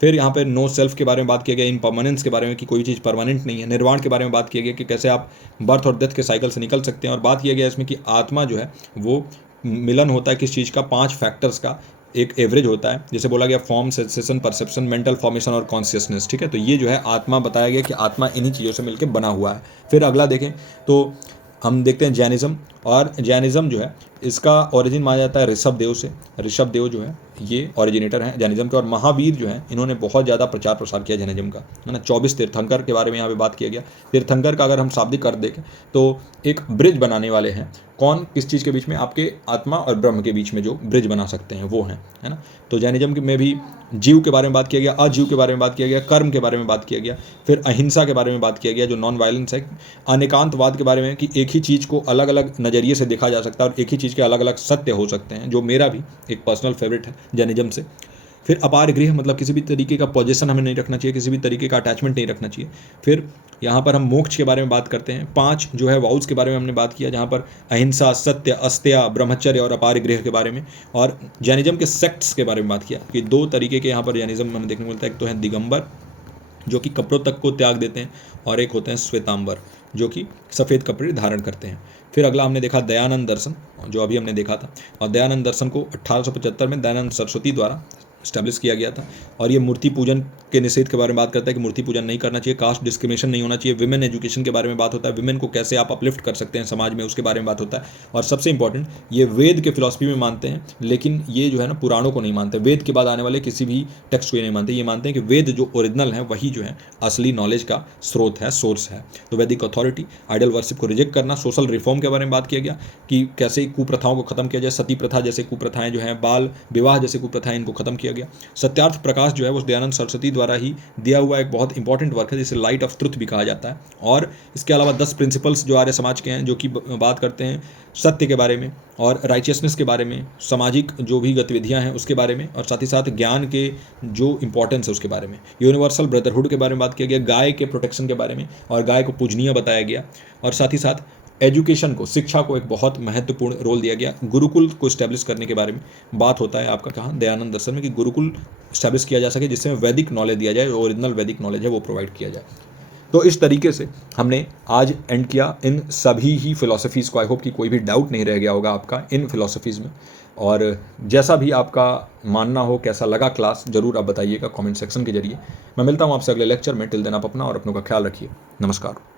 फिर यहाँ पे नो सेल्फ के बारे में बात किया गया, इम्पर्मानेंस के बारे में कि कोई चीज़ परमानेंट नहीं है, निर्वाण के बारे में बात किया गया कि कैसे आप बर्थ और डेथ के साइकिल से निकल सकते हैं, और बात किया गया इसमें कि आत्मा जो है वो मिलन होता है किस चीज़ का? 5 फैक्टर्स का एक एवरेज होता है, जैसे बोला गया form, sensation, perception, mental formation और कॉन्शियसनेस, ठीक है। तो ये जो है आत्मा बताया गया कि आत्मा इन्हीं चीज़ों से मिलकर बना हुआ है। फिर अगला देखें तो हम देखते हैं जैनिज़्म, और जैनिज़्म जो है इसका ओरिजिन माना जाता है ऋषभ देव से। ऋषभ देव जो है ये ओरिजिनेटर हैं जैनिज़्म के, और महावीर जो हैं इन्होंने बहुत ज़्यादा प्रचार प्रसार किया जैनिज़्म का, है ना। 24 तीर्थंकर के बारे में यहाँ पे बात किया गया। तीर्थंकर का अगर हम शाब्दिक अर्थ देखें तो एक ब्रिज बनाने वाले हैं। कौन? किस चीज़ के बीच में? आपके आत्मा और ब्रह्म के बीच में जो ब्रिज बना सकते हैं वो हैं, है ना। तो जैनिज़्म में भी जीव के बारे में बात किया गया, अजीव के बारे में बात किया गया, कर्म के बारे में बात किया गया, फिर अहिंसा के बारे में बात किया गया जो नॉन वायलेंस है, अनेकांतवाद के बारे में कि एक ही चीज़ को अलग अलग नज़रिए से देखा जा सकता है और एक ही चीज़ के अलग अलग सत्य हो सकते हैं, जो मेरा भी एक पर्सनल फेवरेट है जैनिज़्म से। फिर अपार गृह, मतलब किसी भी तरीके का पोजीशन हमें नहीं रखना चाहिए, किसी भी तरीके का अटैचमेंट नहीं रखना चाहिए। फिर यहाँ पर हम मोक्ष के बारे में बात करते हैं। 5 जो है वाउज के बारे में हमने बात किया, जहाँ पर अहिंसा, सत्य, अस्त्या, ब्रह्मचर्य और अपार गृह के बारे में। और जैनिज़्म के सेक्ट्स के बारे में बात किया कि 2 तरीके के यहाँ पर जैनिज़्म हमें देखने को मिलता है। एक तो है दिगंबर जो कि कपड़ों तक को त्याग देते हैं, और एक होते हैं श्वेतांबर जो कि सफ़ेद कपड़े धारण करते हैं। फिर अगला हमने देखा दयानंद दर्शन, जो अभी हमने देखा था, और दयानंद दर्शन को 1875 में दयानंद सरस्वती द्वारा इस्टेब्लिश किया गया था। और ये मूर्ति पूजन के निषेध के बारे में बात करता है कि मूर्ति पूजन नहीं करना चाहिए, कास्ट डिस्क्रिमिनेशन नहीं होना चाहिए, विमेन एजुकेशन के बारे में बात होता है, विमेन को कैसे आप अपलिफ्ट कर सकते हैं समाज में उसके बारे में बात होता है। और सबसे इंपॉर्टेंट, ये वेद के फिलॉसफी में मानते हैं, लेकिन ये जो है ना पुराणों को नहीं मानते, वेद के बाद आने वाले किसी भी टेक्स्ट को ये नहीं मानते। ये मानते हैं कि वेद जो ओरिजिनल है वही जो है असली नॉलेज का स्रोत है, सोर्स है। तो वैदिक अथॉरिटी, आइडल वर्शिप को रिजेक्ट करना, सोशल रिफॉर्म के बारे में बात किया गया कि कैसे कुप्रथाओं को खत्म किया जाए, सती प्रथा जैसे कुप्रथाएं जो हैं, बाल विवाह जैसे कुप्रथाएं, इनको खत्म किया गया। सत्यार्थ प्रकाश जो है वो दयानंद सरस्वती द्वारा ही दिया हुआ एक बहुत इंपॉर्टेंट वर्क है, जिसे लाइट ऑफ ट्रुथ भी कहा जाता है। और इसके अलावा 10 प्रिंसिपल्स जो आर्य समाज के हैं, जो कि बात करते हैं सत्य के बारे में और राइचियसनेस के बारे में, सामाजिक जो भी गतिविधियां हैं उसके बारे में, और साथ ही साथ ज्ञान के जो इंपॉर्टेंस है उसके बारे में। यूनिवर्सल ब्रदरहुड के बारे में बात किया गया, गाय के प्रोटेक्शन के बारे में, और गाय को पूजनीय बताया गया। और साथ ही साथ एजुकेशन को, शिक्षा को एक बहुत महत्वपूर्ण रोल दिया गया। गुरुकुल को इस्टेब्लिश करने के बारे में बात होता है आपका कहाँ? दयानंद दर्शन में, कि गुरुकुल इस्टेब्लिश किया जा सके जिससे वैदिक नॉलेज दिया जाए, ओरिजिनल वैदिक नॉलेज है वो प्रोवाइड किया जाए। तो इस तरीके से हमने आज एंड किया इन सभी ही फिलॉसफीज़ को। आई होप कि कोई भी डाउट नहीं रह गया होगा आपका इन फिलॉसफीज़ में। और जैसा भी आपका मानना हो, कैसा लगा क्लास, ज़रूर आप बताइएगा कमेंट सेक्शन के जरिए। मैं मिलता हूँ आपसे अगले लेक्चर में। टिल देन आप अपना और अपनों का ख्याल रखिए। नमस्कार।